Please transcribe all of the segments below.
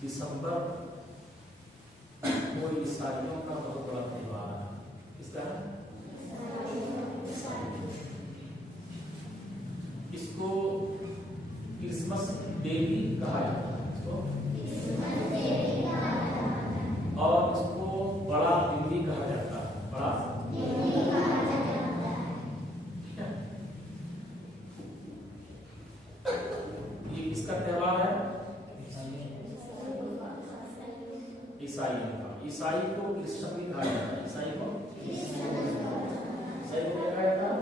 दिसंबर वो ईसाइयों का बहुत बड़ा त्योहार है। किसका है? इसको क्रिसमस डे भी कहा जाता है इसको, और इसको बड़ा दिन भी कहा जाता है। बड़ा ठीक है। ये किसका त्योहार है? ईसाइयों का। ईसाई को क्रिश्चियन भी कहा जाता है। ईसाई को क्या कहा जाता है?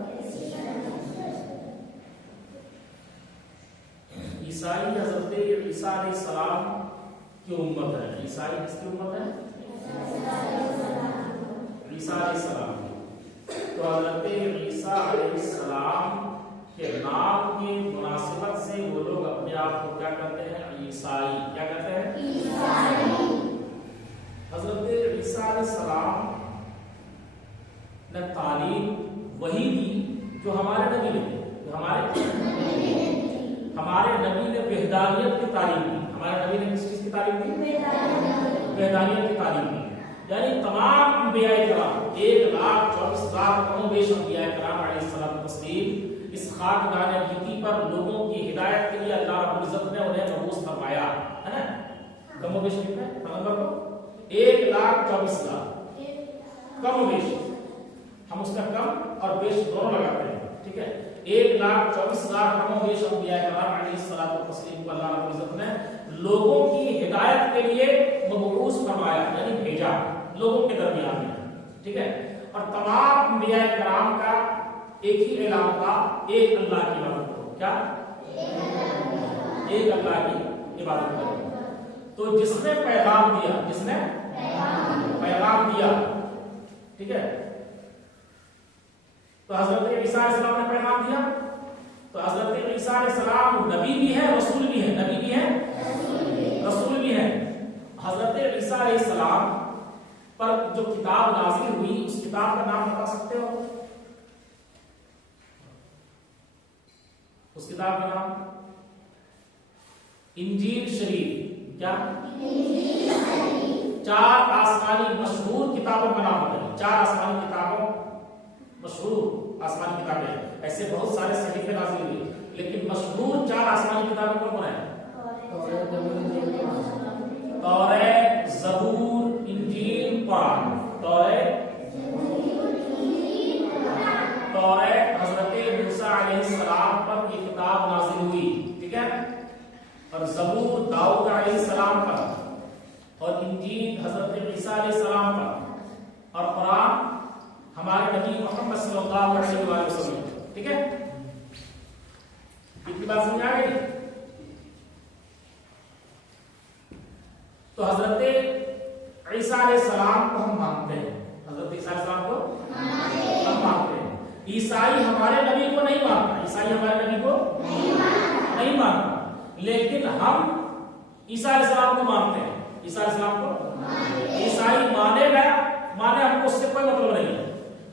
ईसाई हजरत ईसा अलैहिस्सलाम की उम्मत है। ईसाई किसकी उम्मत है? ईसा अलैहिस्सलाम। तो हजरत ईसा अलैहिस्सलाम के नाम की मुनासिबत से वो लोग अपने आप को क्या कहते हैं? ईसाई। क्या कहते हैं? ईसाई। हजरत ईसा अलैहिस्सलाम ने तालीम वही दी जो हमारे नबी ने दी। हमारे नबी ने वहदानियत की तालीम दी। हमारे नबी ने किस चीज की तालीम दी? वहदानियत की तालीम दी। यानी तमाम अंबियाए किराम 1,24,000 करोड़ बेश अंबियाए किराम अलैहिस्सलाम तस्लीम इस खाकदाने गिती पर लोगों की हिदायत के लिए अल्लाह रब्बुल इज्जत ने उन्हें मबूस फरमाया है ना। कम बेश कितने पैगंबर को? 1,24,000 कम बेश। हम उसका कम और बेश दोनों लगाते हैं। ठीक है। 1,24,000 कम बेश अंबियाए किराम अलैहिस्सलाम तस्लीम को अल्लाह रब्बुल इज्जत ने लोगों की हिदायत के लिए मबूस फरमाया, यानी भेजा लोगों के दरमियान में। ठीक है। और तमाम अंबियाए किराम का एक ही ऐलान था, एक अल्लाह की इबादत करो। क्या? एक अल्लाह की इबादत करो। तो जिसने पैगाम दिया, जिसने पैगाम दिया, ठीक है, तो हजरत ईसा अलैहिस्सलाम ने पैगाम दिया। तो हजरत ईसा अलैहिस्सलाम नबी भी है, रसूल भी है। नबी भी है, रसूल भी है। हजरत ईसा अलैहिस्सलाम पर जो किताब नाज़िल हुई उस किताब का नाम बता सकते हो? उस किताब का नाम इंजील शरीफ। क्या? 4 आसमानी मशहूर किताबों का नाम बताइए। 4 आसमानी किताबों, मशहूर आसमानी किताबें। ऐसे बहुत सारे सहीफे नाज़िल हुए, लेकिन मशहूर 4 आसमानी किताबें कौन है? तौरात, ज़बूर, इंजील, कुरान। तौरात हजरत मूसा अलैहिस्सलाम पर ये किताब नाज़िल हुई। ठीक है। और ज़बूर दाऊद अलैहिस्सलाम पर, और इंजील हजरत ईसा अलैहिस्सलाम पर, और कुरान हमारे नबी मोहम्मद सल्लल्लाहु अलैहि वसल्लम। ठीक है। इतनी बात समझ आ गई? तो हजरत ईसा अलैहिस्सलाम को हम मानते हैं। हजरत ईसा अलैहिस्सलाम को हम मानते हैं। ईसाई हमारे नबी को नहीं मानता। ईसाई हमारे नबी को नहीं मानता, लेकिन हम ईसा अलैहिस्सलाम को मानते हैं। ईसा अलैहिस्सलाम को ईसाई मानेगा, माने, हमको उससे कोई मतलब नहीं है।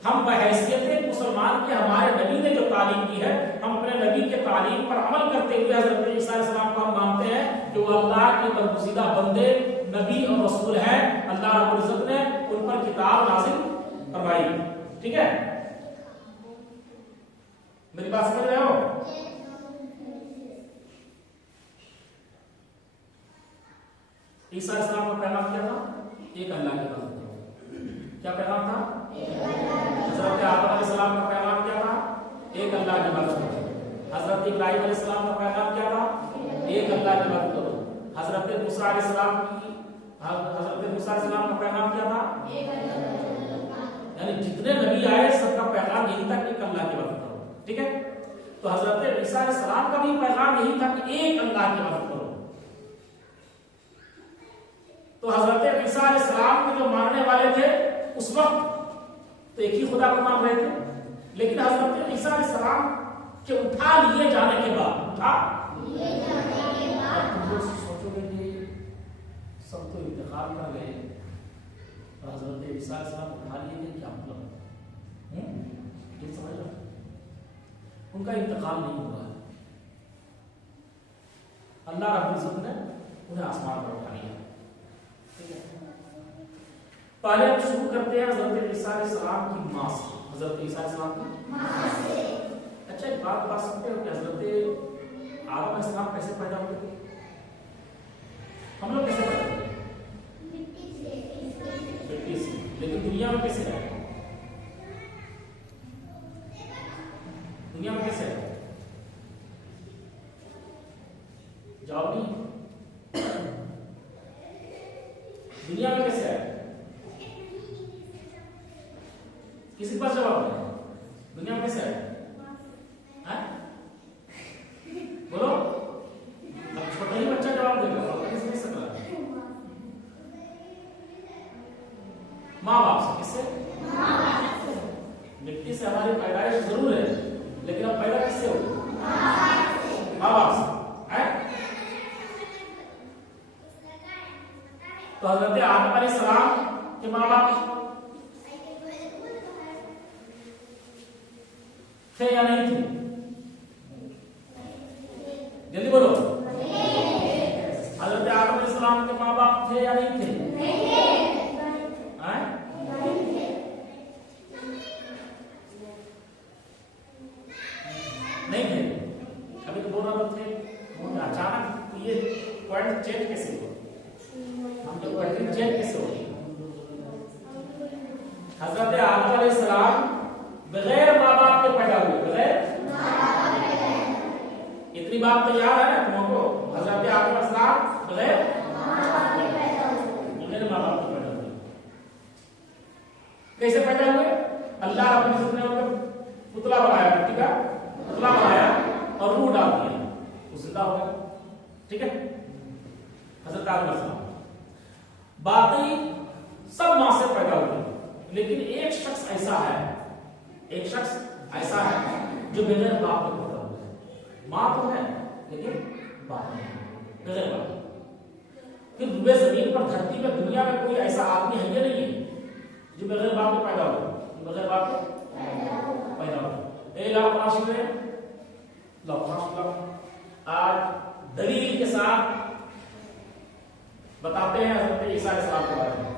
हम बहैसियत मुसलमान के हमारे नबी ने जो तालीम की है, हम अपने नबी के तालीम पर अमल करते हुए हजरत ईसा अलैहिस्सलाम को हम मानते हैं कि वो अल्लाह के बरगुज़ीदा बंदे, नबी और रसूल है। अल्लाह रब्बुल इज्जत ने उन पर किताब नाज़िल फरमाई। ठीक है। मेरी बात समझ रहे हो? ईसा अलैहिस्सलाम का पैगाम क्या था? एक अल्लाह की इबादत करो। क्या पैगाम था? हजरत आदम अलैहिस्सलाम का पैगाम क्या था? एक अल्लाह की इबादत करो। हजरत इब्राहीम अलैहिस्सलाम का पैगाम क्या था? एक अल्लाह की इबादत करो। हजरत मूसा अलैहिस्सलाम का पैगाम क्या था? यानी जितने नबी आए सबका पैगाम यही था कि एक अल्लाह की इबादत करो। ठीक है। तो हजरत ईसा अलैहिस्सलाम का भी पैगाम यही था कि एक अल्लाह की इबादत करो। तो हजरत ईसा अलैहिस्सलाम के जो मानने वाले थे उस वक्त तो एक ही खुदा को मान रहे थे, लेकिन हजरत ईसा अलैहिस्सलाम के उठा लिए जाने के बाद, सोचोगे कि सब तो इंतकाल कर गए और हजरत ईसा अलैहिस्सलाम उठा लिए, क्या मतलब? ये समझ लो, उनका इंतकाल नहीं हुआ है। अल्लाह रब्बुल इज्जत ने उन्हें आसमान पर उठा लिया। ठीक है, पहले हम शुरू करते हैं हजरत ईसा अलैहिस्सलाम की मां से। हजरत ईसा अलैहिस्सलाम की मां से। अच्छा, एक बात बता सकते हो कि हजरत आदम अलैहिस्सलाम कैसे पैदा हुए थे? हम लोग कैसे पैदा हुए? मिट्टी से। लेकिन दुनिया में कैसे रहे? दुनिया में कैसे रहे? जवाब नहीं। दुनिया में कैसे आए? किसी के पास जवाब नहीं। दुनिया में कैसे आए? बोलो। अब छोटा ही बच्चा जवाब देगा, किसी नहीं सकता। माँ बाप से। किससे? मिट्टी से हमारी पैदाइश जरूर है, लेकिन अब पैदा किससे होगी? माँ बाप से। तो हजरत आदम अलैहिस्सलाम के माँ बाप थे या नहीं थे? जल्दी बोलो। हजरत आदम अलैहिस्सलाम के माँ बाप थे या नहीं थे? नहीं थे। अभी तो बोल रहा थे, अचानक ये पॉइंट चेंज कैसे हुआ? हम तो पॉइंट चेंज कैसे हो? हजरत आदम अलैहिस्सलाम बगैर माँ बाप के पैदा हुए। बगैर इतनी बात तो याद है ना तुमको? हजरत आदम अलैहिस्सलाम बगैर माँ बाप के पैदा हुए। कैसे पैदा हुए? अल्लाह रब्बुल इज्जत ने उनको पुतला बनाया, मिट्टी का पुतला बनाया और रूह डाल दिया, वो जिंदा हो गया। ठीक है, हजरत आदम अलैहिस्सलाम बाकी सब मां से पैदा हुए, लेकिन एक शख्स ऐसा है जो बगैर बाप के पैदा हुआ है। मां तो है लेकिन बाप नहीं, बगैर बाप। फिर रुए जमीन पर, धरती पर, दुनिया में कोई ऐसा आदमी है या नहीं है जो बगैर बाप के पैदा हुआ? बगैर बाप के पैदा हुआ। आज दलील के साथ बताते हैं हजरत ईसा अलैहिस्सलाम के बारे में।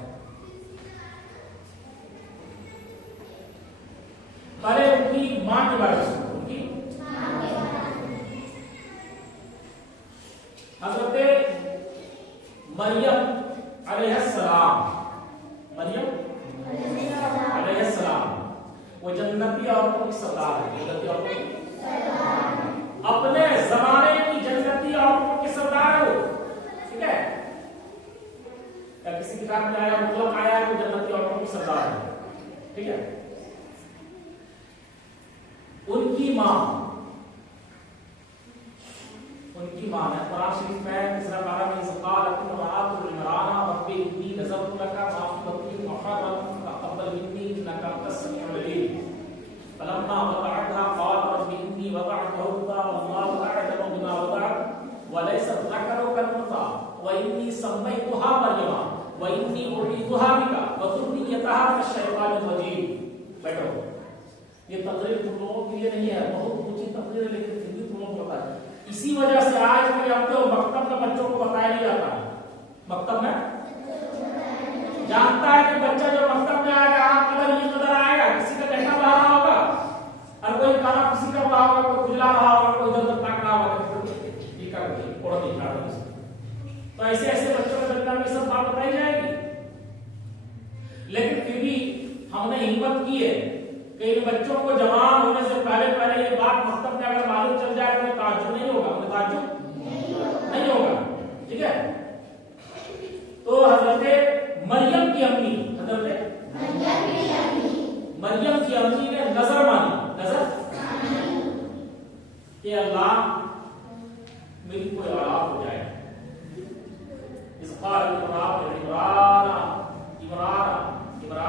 पहले उनकी मां के बारे में सुनो। उनकी हजरत मरियम अलैहिस्सलाम, वो जन्नती औरतों की सरदार है। जन्नती औरतों की अपने जमाने की जन्नती औरतों की सरदार है वो। ठीक है, किसी किताब में आया, मतलब आया है, वो जन्नती औरतों की सरदार है। ठीक है, उनकी मां है कुरान शरीफ में सूरह बारह में ज़क़ालत इमराअतुल इमरान रब्बी इन्नी नज़रतु लका मा फी बतनी मुहर्ररन तक़ब्बल मिन्नी इन्नका अंतस समीउल अलीम फलम्मा वक़अतहा क़ाल रब्बी इन्नी वक़अतहा उन्सा वल्लाहु अअलमु बिमा वक़अत व लैसा ज़करु कल-उन्सा व इन्नी सम्मैतुहा मरियमा व इन्नी उईदुहा बिका व ज़ुर्रियतहा मिनश-शैतानिर रजीम। बैठो, ये तकरीर तुम लोगों के लिए नहीं है, बहुत ऊंची तकरीर है, लेकिन फिर भी तुम लोगों को पता है। इसी वजह से आज कोई अपने मकतब में बच्चों को बताया नहीं जाता। मकतब में जानता है कि बच्चा जो मकतब में आएगा, ये कदर आएगा, किसी का घंटा बजा रहा होगा और कोई गाना किसी का बजा होगा, कोई खुजला रहा होगा, कोई इधर उधर ताक रहा होगा, ये कर पढ़ो नहीं कर। तो ऐसे ऐसे बच्चों के दरमियान में सब बात बताई जाएगी। लेकिन फिर भी हमने हिम्मत की है कि इन बच्चों को जवान होने से पहले ये बात मकतब में अगर मालूम चल जाए तो ताज्जुब नहीं होगा, नहीं होगा। ठीक है, तो हजरत मरियम की अम्मी ने नजर मानी कि अल्लाह मेरी कोई औलाद हो जाए। इस बार इमरान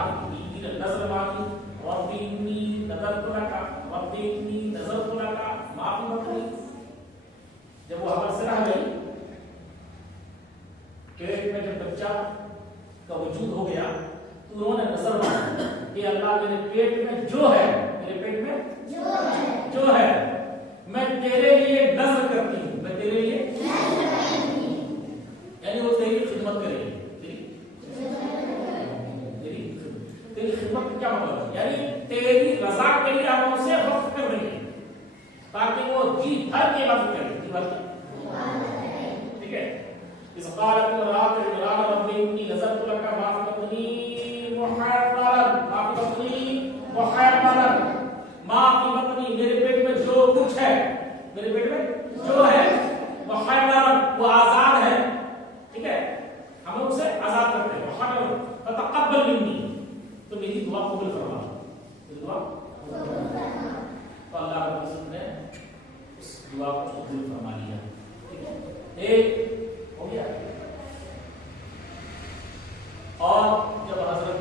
की बीवी ने नजर मानी, रब्बी इन्नी नज़रतु लका मा फी बतनी। जब वो हमर से रह गई, पेट में जब बच्चा का वजूद हो गया, तो उन्होंने नजर मानी कि अल्लाह मेरे पेट में जो है, मैं तेरे लिए नज़र करती हूँ, मैं तेरे लिए जी भर के इबादत करें, जी भर के, ठीक है। इस कालत रात इमरान रब्बी की नजर तो लगा माफ करनी मुहर्ररन, माफ करनी मुहर्ररन, माफ करनी मेरे पेट में जो कुछ है, मेरे पेट में जो है मुहर्ररन वो आजाद है, ठीक है, हम उसे आजाद करते हैं। मुहर्ररन फतक़ब्बल मिन्नी, तो मेरी दुआ कबूल फरमा, मेरी दुआ तो अल्लाह रब्बुल इज्जत ने उस दुआ को कबूल फरमा लिया, ठीक है। एक हो गया। और जब हजरत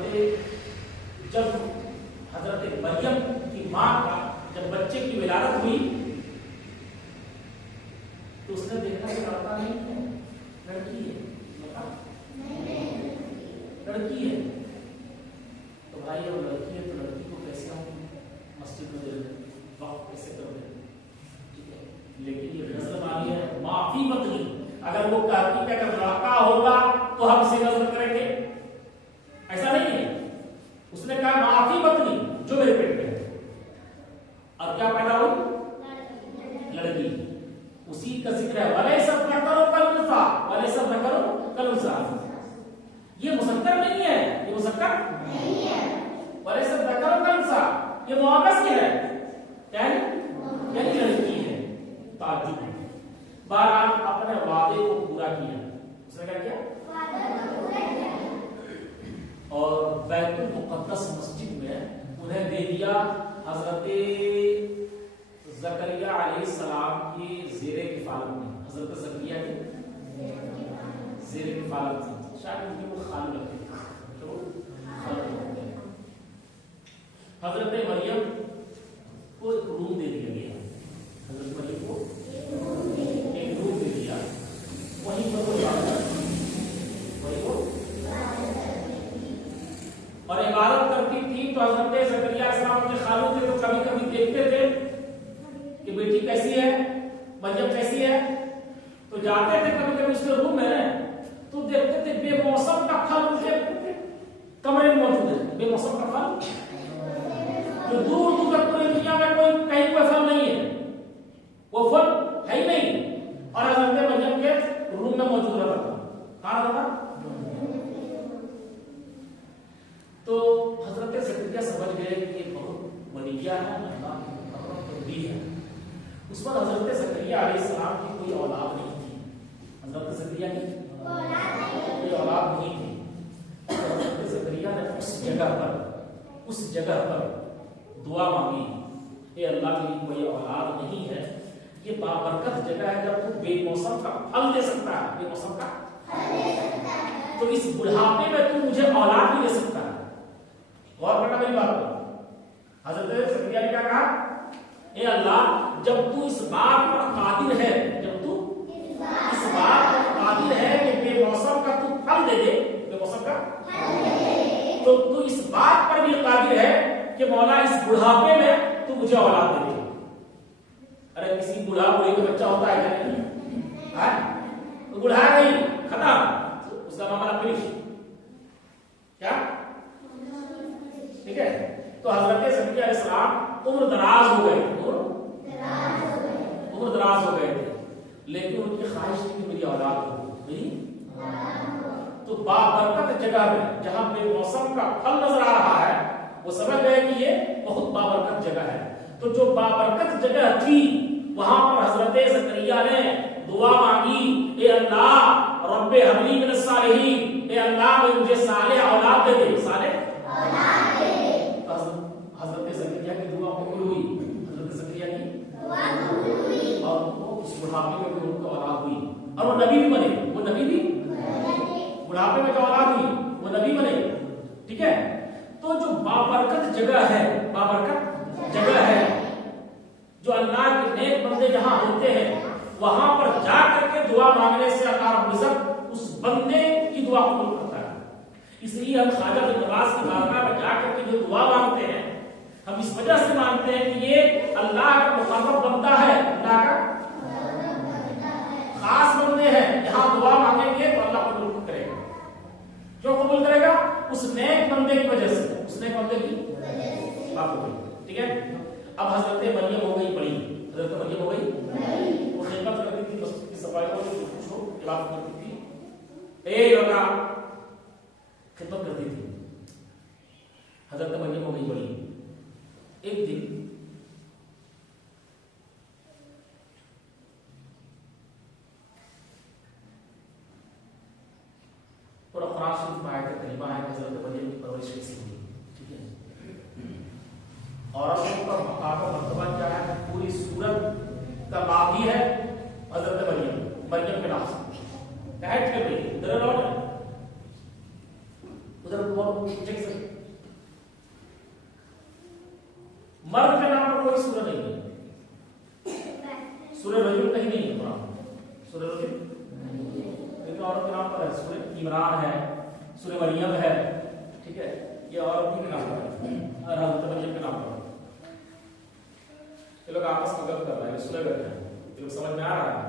मरियम की मां का जब बच्चे की विलादत हुई तो उसने देखा कि लड़का नहीं है, लड़की है, लड़की है। तो भाई अब लड़की है तो लड़की को कैसे हम मस्जिद में दे वक्त कैसे करोगे, ठीक है। लेकिन ये नजर मानी है माफी पत्नी, अगर वो कहती है अगर लड़का होगा तो हम इसे नजर करेंगे, ऐसा नहीं है। उसने कहा माफी पत्नी जो मेरे पेट में है, और क्या पैदा हुई, लड़की। उसी का जिक्र है वाले सब न करो कलुसा, वाले सब न करो कलुसा। ये मुसक्कर नहीं है, ये मुसक्कर नहीं है। वाले सब न करो कलुसा, ये मुआवज क्या है, क्या है, यानी लड़की है। ताज्जुब बहरहाल अपने वादे को पूरा किया, उसने क्या किया, और बैतुल मुक़द्दस मस्जिद में उन्हें दे दिया हजरत ज़करिया अलैहिस्सलाम की ज़ेरे किफ़ालत में, हजरत ज़करिया की ज़ेरे किफ़ालत में। शायद उनके वो खाली रखते तो हजरत मरियम को एक रूम दे दिया गया, हजरत मरियम को एक रूम दे दिया, वहीं पर वो और इबादत करती थी। तो हजरत ज़करिया अलैहिस्सलाम के खालू थे तो कभी कभी देखते थे कि बेटी कैसी है, मरियम कैसी है, तो जाते थे कभी कभी उसके रूम में तो देखते थे बेमौसम का फल उनके कमरे में मौजूद है। बेमौसम का फल जो दूर दूर तक पूरी दुनिया में कोई कहीं कोई फल नहीं है, वो फल है ही नहीं, और हजरत मरियम के रूम में मौजूद रहता था। कहां रहता? तो हजरत ज़करिया समझ गए कि बहुत वलिया है, अल्लाह की है। उस पर हजरत ज़करिया अलैहिस्सलाम की कोई औलाद नहीं थी, हजरत ज़करिया की कोई औलाद नहीं थी। हजरत ज़करिया ने उस जगह पर दुआ मांगी, हे अल्लाह मेरी कोई औलाद नहीं है, ये बाबरकत जगह है जब तू बेमौसम का फल दे सकता है, बेमौसम का तो इस बुढ़ापे में तू मुझे औलाद भी दे सकता है। गौर करना मेरी बात पर। हजरत ज़करिया ने क्या कहा, हे अल्लाह जब तू इस बात पर कादिर है, जब तू इस बात पर कादिर है कि बेमौसम का तू फल दे दे, बेमौसम का तो तू इस बात पर भी कादिर है कि मौला इस बुढ़ापे में तू मुझे औलाद दे दे। अरे किसी बूढ़ा बूढ़ी का बच्चा होता है क्या, नहीं है, तो बूढ़ा नहीं, खत्म, उसका मामला फिनिश, क्या, ठीक है। तो हजरत ज़करिया अलैहिस्सलाम उम्र दराज हो गए, उम्र दराज हो गए थे, लेकिन उनकी ख्वाहिश थी कि मेरी औलाद हो, मेरी तो बाबरकत जगह में जहां बेमौसम का फल नजर आ रहा है वो समझ गए कि ये बहुत बाबरकत जगह है। तो जो बाबरकत जगह थी वहां पर हजरत ज़करिया ने दुआ मांगी, ए अल्लाह रब्बे हबली मिनस सालिहीन, ए अल्लाह मुझे सालेह औलाद दे दे, सालेह औलाद दे। हजरत ज़करिया की दुआ कबूल हुई, हजरत ज़करिया की दुआ कबूल हुई, और वो उस बुढ़ापे में भी उनको औलाद हुई, और वो नबी भी बने, वो नबी भी बुढ़ापे में जो औलाद हुई वो नबी बने, ठीक है। तो जो बाबरकत जगह है, बाबरकत जगह है, जो अल्लाह के नेक बंदे जहां होते हैं वहां पर जा करके दुआ मांगने से अल्लाह रब्बुल इज्जत उस बंदे की दुआ कबूल करता है। इसलिए हम ख्वाजा बिन नवाज की बारगाह में जा करके जो दुआ मांगते हैं हम इस वजह से मांगते हैं कि ये अल्लाह का मुकर्रब बंदा है, अल्लाह का खास बंदे हैं। यहाँ दुआ मांगेंगे तो अल्लाह कबूल करेगा। क्यों कबूल करेगा? उस नेक बंदे की वजह से, उस नेक बंदे की बात हो गई, ठीक है। अब हजरत मरियम हो गई बड़ी, हजरत मरियम हो गई खिलाफत करती थी, एक लड़का खिदमत करती थी। हजरत मरियम हो गई बड़ी। एक दिन पूरा कुरान शरीफ में आयत करीमा है हजरत मरियम की परवरिश कैसी हुई, ठीक है। और का मकाम मर्तबा क्या है, पूरी सूरत का बागी है हजरत मरियम के नाम से। हैट कर रही है उधर लौट उधर बहुत देख सकते, मर्द के नाम पर कोई सूरत नहीं है, सूरह रजूल कहीं नहीं है कुरान, सूरह रजूल लेकिन औरत के नाम पर है, सूरह इमरान है, सूरह मरियम है, ठीक है, ये औरत के नाम पर है और हजरत मरियम के नाम पर। ये लोग आपस में गलत कर रहे हैं, सुने बैठे हैं, ये लोग समझ में आ रहा है।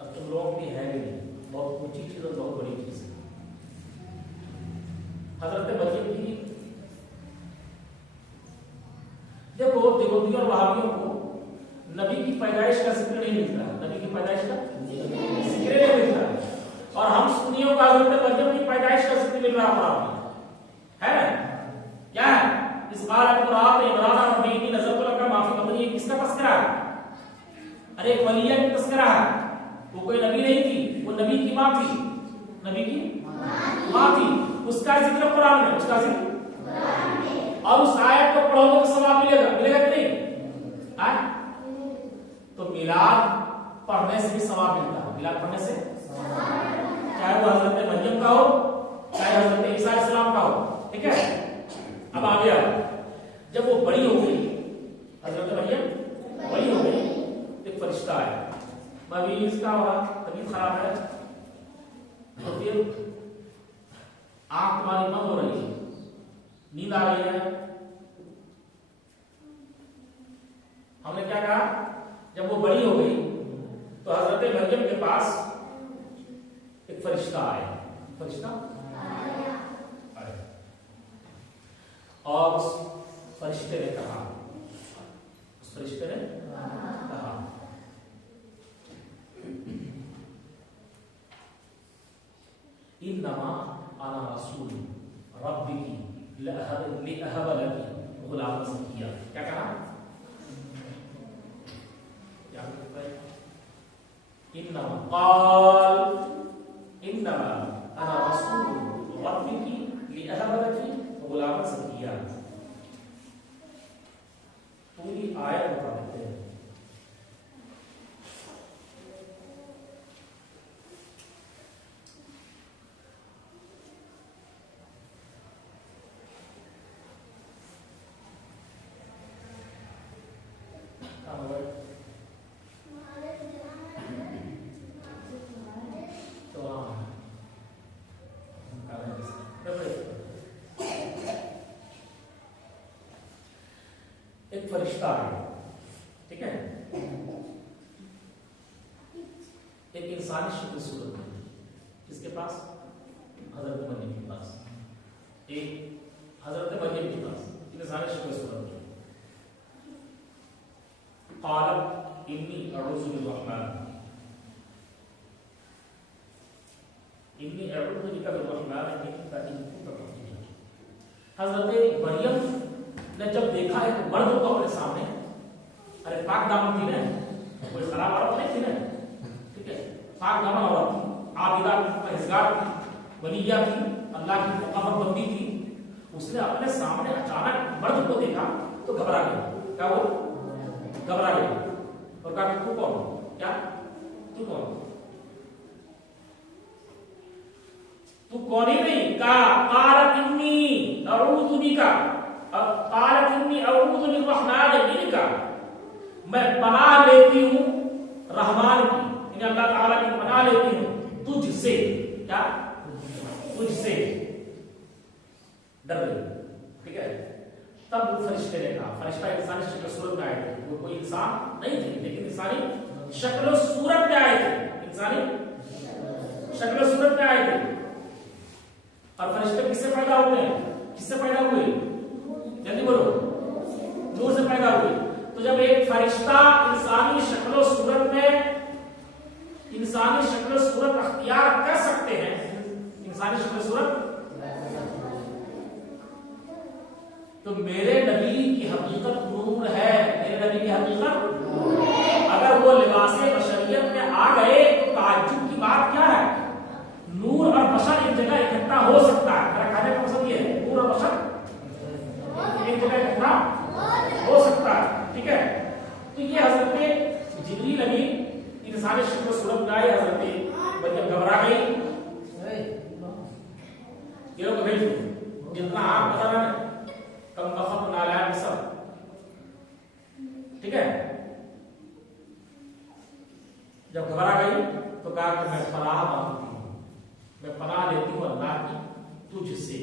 अब तुम लोग भी है नहीं, बहुत ऊंची चीज और बहुत बड़ी चीज है। हजरत मरियम की देखो देवबंदियों और वहाबियों को नबी की पैदाइश का जिक्र नहीं मिलता है, नबी की पैदाइश का जिक्र नहीं मिलता है, और हम सुन्नियों का हजरत मरियम की पैदाइश का जिक्र मिल रहा है ना? क्या है इस बार रात इमरान रब्बी की नजर तो लगा माफी बदली, किसका तस्करा है? अरे एक वलिया की तस्करा है, वो कोई नबी नहीं थी, वो नबी की मां थी, नबी की मां थी, उसका जिक्र कुरान में, उसका जिक्र और उस आयत को पढ़ोगे तो सवाब मिलेगा, मिलेगा कि नहीं? आय? तो मिलाद पढ़ने से भी सवाब मिलता है, मिलाद पढ़ने से, चाहे वो हजरत मरियम का हो चाहे हजरत ईसा अलैहिस्सलाम का हो, ठीक है। अब आगे आओ, जब वो बड़ी हो गई, हजरत मरियम बड़ी हो गई, एक फरिश्ता आया, मबी इसका हो रहा, तबीयत खराब है, तो फिर आंख तुम्हारी बंद हो रही है, नींद आ रही है। हमने क्या कहा, जब वो बड़ी हो गई तो हजरत मरियम के पास एक फरिश्ता आया, फरिश्ता आया और उस फरिश्ते ने कहा, उस फरिश्ते ने कहा इन्नमा अना रसूल रब्बिकी लिअहब लकी गुलामन ज़किय्या। क्या कहा? इन्नमा क़ाल इन्नमा अना रसूल रब्बिकी लिअहब लकी गुलामन ज़किय्या। पूरी आयत बता देते हैं। एक फरिश्ता है, ठीक है, एक इंसानी शक्ल सूरत में, किसके पास? हजरत मरियम के पास, एक हजरत मरियम के पास इंसानी शक्ल सूरत में। क़ालत इन्नी अऊज़ु बिर्रहमान, इन्नी अऊज़ु बिका बिर्रहमान मिनका इन कुन्ता तक़िया। हजरत मरियम ने जब देखा है तो मर्द को अपने सामने, अरे पाक दामन थी ना, कोई खराब औरत नहीं थी ना, ठीक है, पाक दामन औरत थी, आबिदा थी, परहेज़गार थी, वलिया थी, अल्लाह की मुक़र्रब बंदी थी। उसने अपने सामने अचानक मर्द को देखा तो घबरा गया। क्या वो घबरा गया और कहा तू कौन? क्या तू कौन? तू कौन ही नहीं, कहा क़ालत इन्नी अऊज़ु बिका, क़ालत इन्नी अऊज़ु बिर्रहमान मिनका, मैं पनाह लेती हूँ रहमान की, यानी अल्लाह ताला की पनाह लेती हूँ तुझसे। क्या? तुझसे डर गई, ठीक है। तब वो फरिश्ते ने कहा, फरिश्ता इंसानी शक्ल सूरत में आए थे, वो कोई इंसान नहीं थे लेकिन इंसानी शक्ल सूरत में आए थे, इंसानी शक्ल सूरत में आए थे। और फरिश्ते किससे पैदा हुए हैं? किससे पैदा हुए? जल्दी बोलो, नूर से पैदा हुए। तो जब एक फरिश्ता इंसानी शक्ल सूरत में इंसानी शक्ल सूरत अख्तियार कर सकते हैं, इंसानी शक्ल सूरत, तो मेरे नबी की हकीकत नूर है, मेरे नबी की हकीकत नूर है। अगर वो लिबासे बशरियत में आ गए तो ताज्जुब की बात क्या है? नूर और बशर एक जगह इकट्ठा हो सकता है। मेरा कहने का मतलब ये है, नूर और बशर एक जगह इकट्ठा हो सकता है, ठीक है। तो ये हजरत जिब्रील नबी इंसानी शक्ल सूरत में आए, हजरत मरियम घबरा गई, ये लोग भेज दो जितना आप बता रहे हैं कम वक्त नालायक सब, ठीक है। जब घबरा गई तो कहा कि मैं पनाह मांगती हूँ, मैं पनाह लेती हूँ अल्लाह की तुझसे,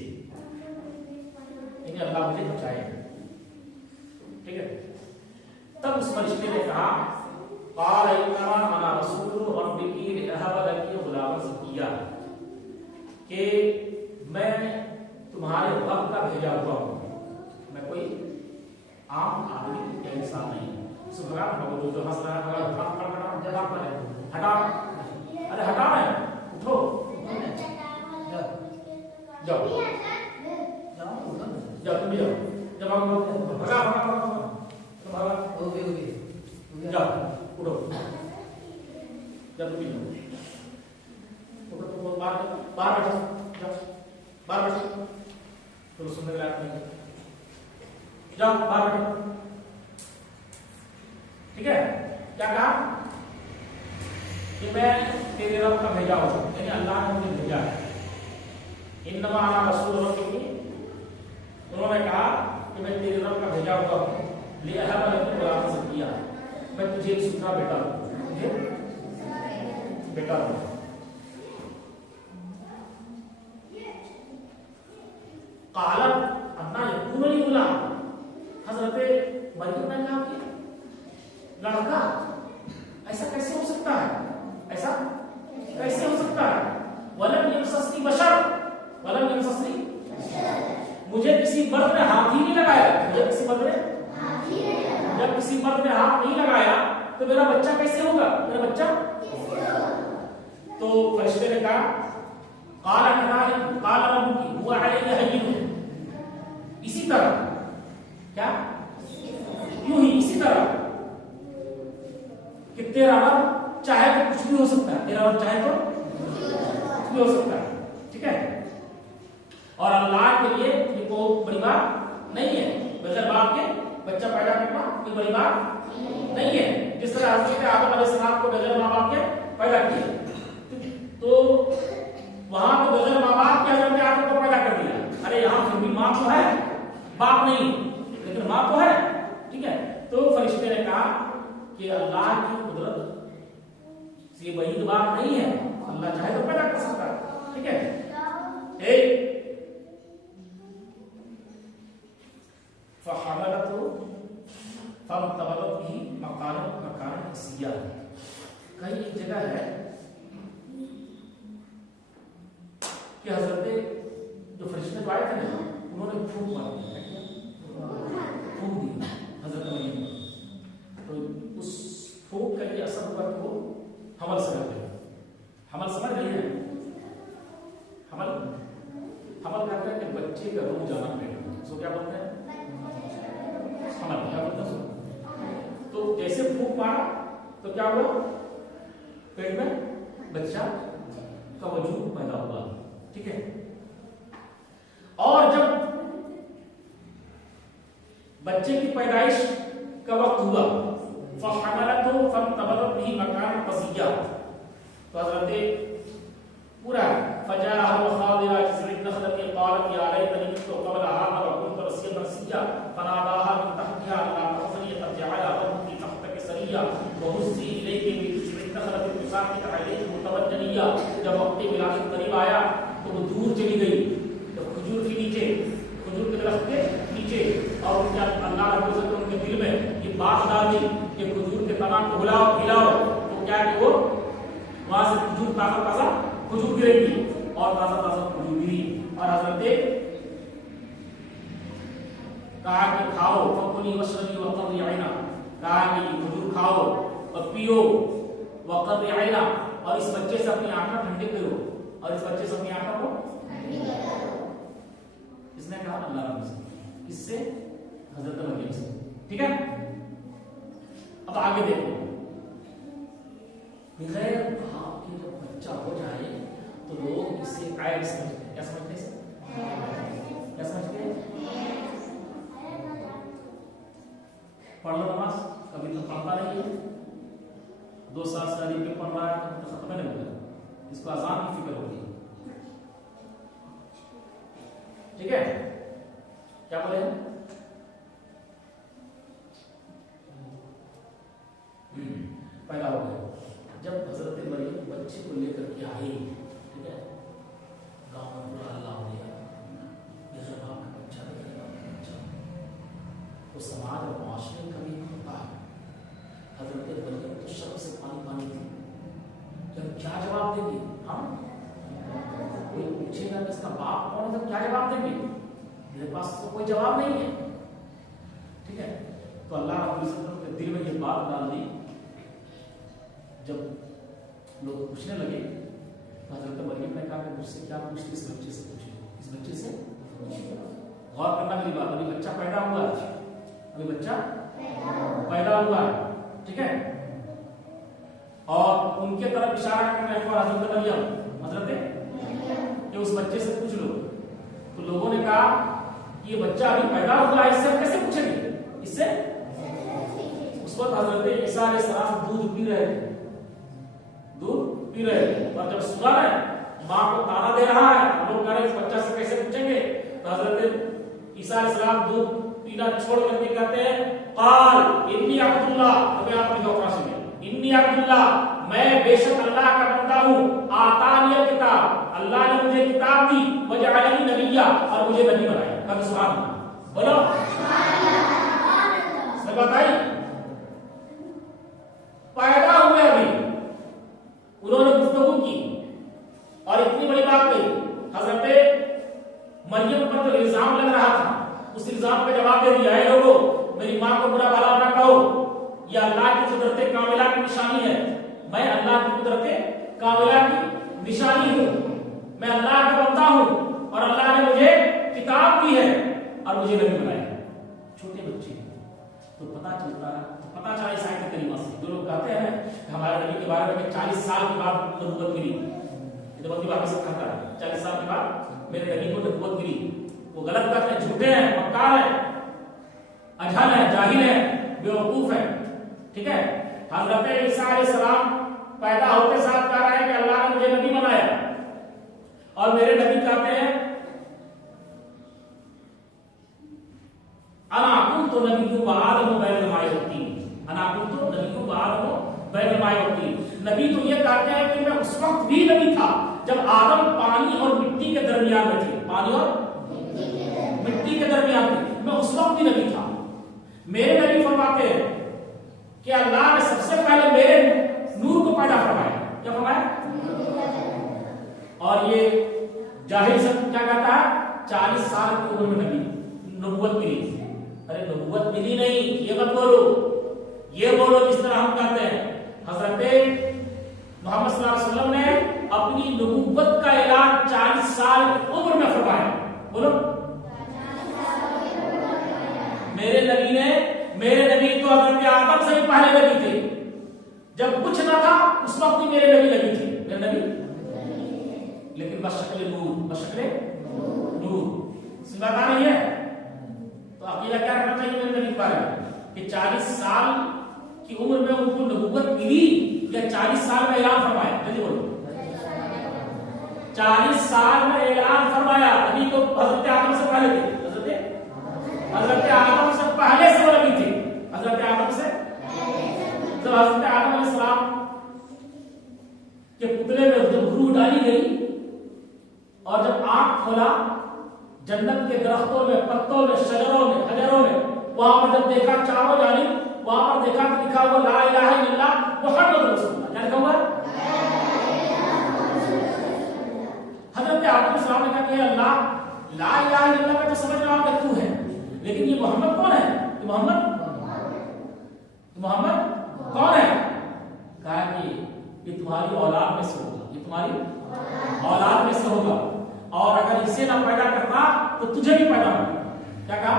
लेकिन अल्लाह मुझे बचाएगा, ठीक है। तब उस फरिश्ते ने कहा क़ाल इन्नमा अना रसूलु रब्बिकी लिअहब लकी गुलामन ज़किय्या, कि मैं तुम्हारे रब का भेजा हुआ हूँ, मैं कोई आम आदमी या इंसान नहीं हूँ। सुबह जो हंस रहा है हटा, अरे हटा है, उठो जाओ जाओ, तुम भी जाओ, जब हम भगा भगा भगा जाओ, उठो, जब तुम भी जाओ, उठो, तुम बाहर बैठो, जाओ बाहर बैठो, तो सुनने लायक नहीं, जाओ बाहर बैठो, ठीक है। क्या कहा कि मैं तेरे रब का भेजा हूं, यानी अल्लाह ने मुझे भेजा है। इन्नमा अना रसूल रब्बिकी, उन्होंने कहा कि मैं तेरे रब का भेजा हुआ हूं, लिअहब लकी गुलामन ज़किय्या, मैं तुझे एक सुथरा बेटा दूं, तुझे बेटा दूं। क़ालत अन्ना यकूनु ली गुलाम, हज़रत मरियम ने कहा कि लड़का ऐसा कैसे हो सकता है, ऐसा कैसे हो सकता है। वलम यमससनी बशर, वलम यमससनी, मुझे किसी मर्द ने हाथ ही नहीं लगाया, मुझे किसी मर्द ने, जब किसी मर्द ने हाथ नहीं लगाया तो मेरा बच्चा कैसे होगा, मेरा बच्चा। तो फरिश्ते ने कहा क़ाल कज़ालिक क़ाल रब्बुकी हुवा अलैया हय्यिन, इसी तरह, क्या यूं ही इसी तरह कि तेरा रब चाहे तो कुछ भी हो सकता है, तेरा रब चाहे तो कुछ भी हो सकता है, ठीक है। और अल्लाह के लिए ये कोई बड़ी बात नहीं है, बगैर बाप के बच्चा पैदा करना कोई बड़ी बात नहीं है। जिस तरह हज़रत आदम अलैहिस्सलाम को बगैर माँ बाप के पैदा किया, तो वहां तो बगैर माँ बाप के हज़रत आदम को पैदा कर दिया, अरे यहाँ फिर भी माँ तो है, बाप नहीं लेकिन माँ तो है, ठीक है। तो फरिश्ते ने कहा कि अल्लाह की कुदरत से बईद बात नहीं है, अल्लाह चाहे तो पैदा कर सकता है, ठीक है। एक फहमलतु फंतबदत बिही मकानन कसिया, कहीं एक जगह है कि हजरत जो फरिश्ते आए थे ना, उन्होंने फूंक मार दिया, फूंक दिया हजरत मरियम, तो उस फूंक का ये असर हुआ कि वो हमल समझ गए, हमल समझ गए हैं, हमल हमल कहते हैं कि बच्चे का रूह जाना पेट में, सो क्या बोलते हैं हमल, क्या बोलते हैं। तो जैसे फूंक मारा तो क्या हुआ, पेट में बच्चा का वजूद पैदा हुआ, ठीक है। और जब बच्चे की पैदाइश का वक्त हुआ, फहमलतु फंतबदत बिही मकानन कसिया, तो हज़रत पूरा फजाअहु खादिरा जिज़इन नखलति क़ालत या लैतनी मित्तु क़ब्ल हाज़ा व कुन्तु नसिय्यन मनसिय्या फनादाहा मिन तहतिहा ला तहज़नी क़द जअल रब्बुकी तहतकी सरय्या व हुज़्ज़ी इलैकि बिजिज़इन नखलति तुसाक़ित अलैकि मुतवज्जनिया। जब वक्त विलादत करीब आया तो वो दूर चली गई, तो खजूर के नीचे, खजूर के दरख्त के नीचे, और उनके अल्लाह रब्बुल इज़्ज़त उनके दिल में ये बात डाल दी कि खजूर के तना को हिलाओ, तो क्या है कि वो वहां से खजूर ताजा ताजा खजूर गिरेगी, और ताजा ताजा खजूर गिरी, और हजरत कहा कि खाओ फकुली वशरबी वक़र्री ऐना, कहा कि खजूर खाओ और पियो, वक़र्री ऐना और इस बच्चे से अपनी आंखें ठंडी करो, और इस बच्चे से अपनी आंखों को किसने कहा? अल्लाह रब्बुल इज्जत। किससे? हजरत मरियम से। ठीक है, अब आगे देखो, बगैर बाप के जब बच्चा हो जाए तो लोग इसे ऐब समझते हैं। क्या समझते हैं? क्या समझते हैं? पढ़ लो नमाज, कभी तो पढ़ता नहीं है, 2 साल से अधिक में पढ़ रहा है तो खत्म नहीं होगा, इसको आजान की फिक्र होती है। ठीक है, क्या बोले? पैदा हो गया। जब हजरत मरियम बच्चे को लेकर के आई, ठीक है, गांव में पूरा हल्ला हो गया, मेरे बाप का बच्चा, मेरे बाप का बच्चा। तो समाज और माशरे में कभी होता है, हजरत मरियम तो शर्म से पानी पानी थी, जब क्या जवाब देंगे हम? कोई पूछेगा कि इसका बाप कौन है तो क्या जवाब देंगे? मेरे पास तो कोई जवाब नहीं है। ठीक है, तो अल्लाह रब्बुल इज्जत ने दिल में ये बात डाल दी। जब लोग पूछने लगे तो हजरत मरियम ने कहा कि मुझसे क्या पूछते? इस बच्चे से पूछे, इस बच्चे से गौर करना मेरी बात। अभी बच्चा पैदा हुआ है, अभी बच्चा पैदा हुआ है, ठीक है, और उनके तरफ इशारा करने लगा हजरत मरियम, हजरत उस बच्चे से पूछ लो। तो लोगों ने कहा ये बच्चा अभी पैदा हुआ है, इससे कैसे पूछेंगे? इससे उस वक्त हजरत ईसा अलैहिस्सलाम दूध पी रहे थे, दूध पी रहे थे, और जब सुना है माँ को ताना दे रहा है, लोग कह रहे इस बच्चा से कैसे पूछेंगे? तो हजरत ईसा अलैहिस्सलाम दूध पीना छोड़ करके कहते हैं काल इन्नी अब्दुल्लाह, अब यहाँ पर गौर सुनिए, इन्नी अब्दुल्लाह, मैं बेशक अल्लाह का बंदा हूँ, आतानी किताब, अल्लाह ने मुझे किताब दी, वजअलनी नबिय्या, और मुझे नबी बनाया। कभी सुभान अल्लाह बोलो, सब बताइए। पैदा हुए अभी उन्होंने गुफ्तगू की और इतनी बड़ी बात कही। हजरत मरियम पर जो इल्जाम लग रहा था, उस इल्जाम का जवाब दे दिया है, लोगों मेरी माँ को बुरा भला ना कहो, यह अल्लाह की कुदरत कामिला की निशानी है, मैं अल्लाह की कुदरत कामिला की निशानी हूँ, मैं अल्लाह का बंदा हूँ, और अल्लाह ने मुझे किताब दी है और मुझे नबी बनाया। छोटे बच्चे तो पता चलता है, पता चला इस आयत करीमा से। जो लोग कहते हैं हमारे नबी के बारे में 40 साल के बाद नबूवत मिली, नबूवत की बात से कहता है 40 साल के बाद मेरे नबी को नबूवत मिली, वो गलत करते हैं, झूठे हैं, मक्कार हैं, अजहल है, जाहिल है, बेवकूफ है। ठीक है, हजरत ईसा अलैहिस्सलाम पैदा होते साथ कह रहे हैं कि अल्लाह ने मुझे नबी बनाया, और मेरे नबी कहते हैं अना कुन्तु नबिय्युन व आदमु बैनल माइ वत्तीन, अना कुन्तु नबिय्युन व आदमु बैनल माइ वत्तीन। नबी तो ये कहते हैं कि मैं उस वक्त भी नबी था जब आदम पानी और मिट्टी के दरमियान में थे, पानी और मिट्टी के दरमियान में, मैं उस वक्त भी नबी था। मेरे नबी फरमाते हैं कि अल्लाह ने सबसे पहले मेरे नूर को पैदा फरमाया। क्या फरमाया? और ये जाहिर सब क्या कहता है 40 साल की उम्र में नबी नबूवत मिली। अरे नबूवत मिली नहीं, ये मत बोलो, ये बोलो जिस तरह हम कहते हैं हजरत मोहम्मद सल्लल्लाहु अलैहि वसल्लम ने अपनी नबूवत का ऐलान 40 साल की उम्र में फरमाया। बोलो, मेरे नबी तो हजरत आदम से भी पहले नबी थे, जब कुछ ना था उस वक्त भी मेरे नबी थे, मेरे नबी, लेकिन बशक्ल नूर सिवाता नहीं है। तो अकेला क्या करना चाहिए मेरे नबी के बारे में कि 40 साल की उम्र में उनको नबूवत मिली या 40 साल में ऐलान फरमाया? जल्दी बोलो, 40 साल में ऐलान फरमाया। नबी तो हजरत आदम से पहले थे, हजरत आदम से पहले से वो नबी थे, हजरत आदम से। जब हजरत आदम अलैहिस्सलाम के पुतले में जब रूह डाली गई और जब आंख खोला, जन्नत के दरख्तों में, पत्तों में, शजरों में, हजरों में, वहां पर जब देखा चारों जानिब, वहां पर देखा कि लिखा हुआ ला इलाहा इल्लल्लाह मुहम्मद रसूलुल्लाह। क्या लिखा हुआ? हजरत आदम अलैहिस्सलाम ने कहा कि अल्लाह ला इलाहा इल्लल्लाह का तो समझ रहा हूं कि तू है, लेकिन ये मोहम्मद कौन है? ये मोहम्मद कौन है? कहा कि ये तुम्हारी औलाद में से होगा, ये तुम्हारी औलाद में से होगा। और अगर इसे ना पैदा करता तो तुझे भी पैदा ना करता। क्या कहा?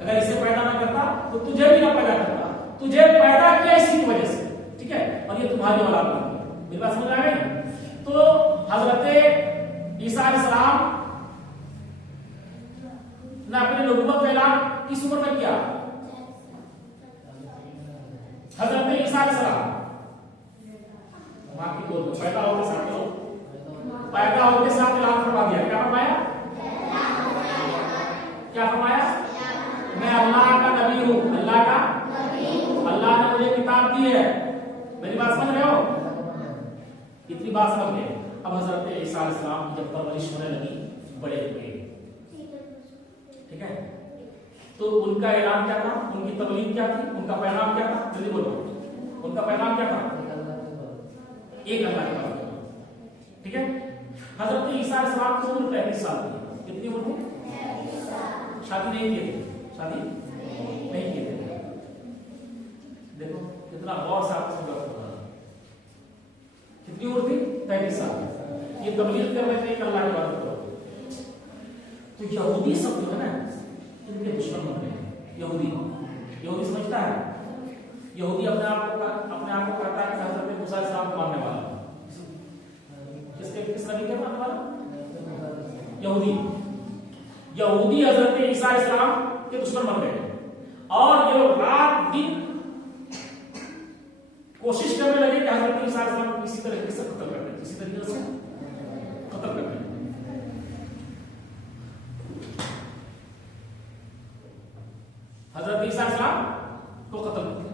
अगर इसे पैदा ना करता तो तुझे भी ना पैदा करता। तुझे पैदा किया इसी की वजह से, ठीक है, और ये तुम्हारी औलाद में। मेरी बात समझ आ गई? तो हजरत ईसा अलैहिस्सलाम ने अपने नबूवत का ऐलान किस उम्र में किया? हजरत ईसा अलैहिस्सलाम पैदा होते साथ ऐलान फरमा दिया। क्या फरमाया? क्या फरमाया? मैं अल्लाह का नबी हूं, अल्लाह का नबी हूं, अल्लाह ने मुझे किताब दी है। मेरी बात समझ रहे हो? इतनी बात समझ गए। अब हजरत ईसा अलैहिस्सलाम जब परवरिश होने लगी, बड़े हुए, ठीक है, तो उनका ऐलान क्या था? उनकी तबलीग क्या थी? उनका पैगाम क्या था? जल्दी बोलो, उनका पैगाम क्या था? एक अल्लाह के बारे में, ठीक है। हजरत ईसा अलैहिस्सलाम की उम्र 35 साल थी। कितनी उम्र थी? शादी नहीं की थी, शादी नहीं की थी। देखो कितना गौर से आपसे बात कर रहा है। कितनी उम्र थी? 35 साल। ये तबलीग कर रहे थे एक अल्लाह के बारे में। तो यहूदी सब जो है ना, इनके दुश्मन बन गए। यहूदी समझता है, यहूदी अपने आप को कहता है कि हजरत मूसा अलैहिस्सलाम को मानने वाला। किस नबी के मानने वाला? यहूदी हजरत ईसा अलैहिस्सलाम के दुश्मन बन गए और ये लोग रात दिन कोशिश करने लगे कि हजरत ईसा अलैहिस्सलाम को किसी तरीके से कत्ल कर दें, किसी तरीके से कत्ल कर दें। हजरत ईसा अलैहिस्सलाम को कत्ल कर दिया।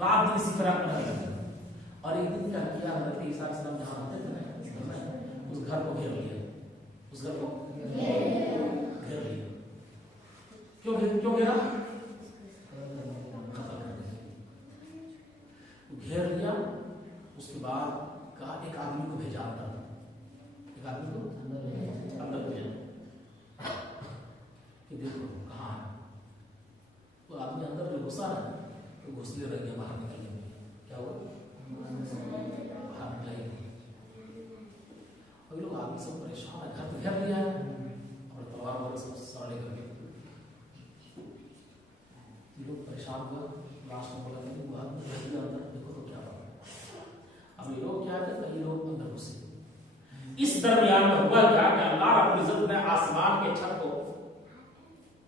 रात दिन इसी तरह करने लगे और एक दिन क्या किया? हजरत ईसा अलैहिस्सलाम जहां रहते थे उस घर को घेर लिया, उस घर को घेर लिया। क्यों घेरा? घेर लिया। उसके बाद का एक आदमी को भेजा अंदर, एक आदमी को अंदर भेजा कि देखो कहाँ है। तो आदमी अंदर जो घुसा है तो घुसले रह गया, बाहर निकलने में क्या हुआ? बाहर निकले। और लोग आदमी सब परेशान है, घर तो घेर लिया है और तलवार वगैरह सब साड़े करके लोग परेशान हुआ। लास्ट में बोला कि वो आदमी रह गया अंदर, देखो तो क्या हुआ। अब ये लोग क्या करते? ये लोग अंदर घुसे। इस दरमियान में हुआ क्या कि अल्लाह रब्बुल इज्जत ने आसमान के छत को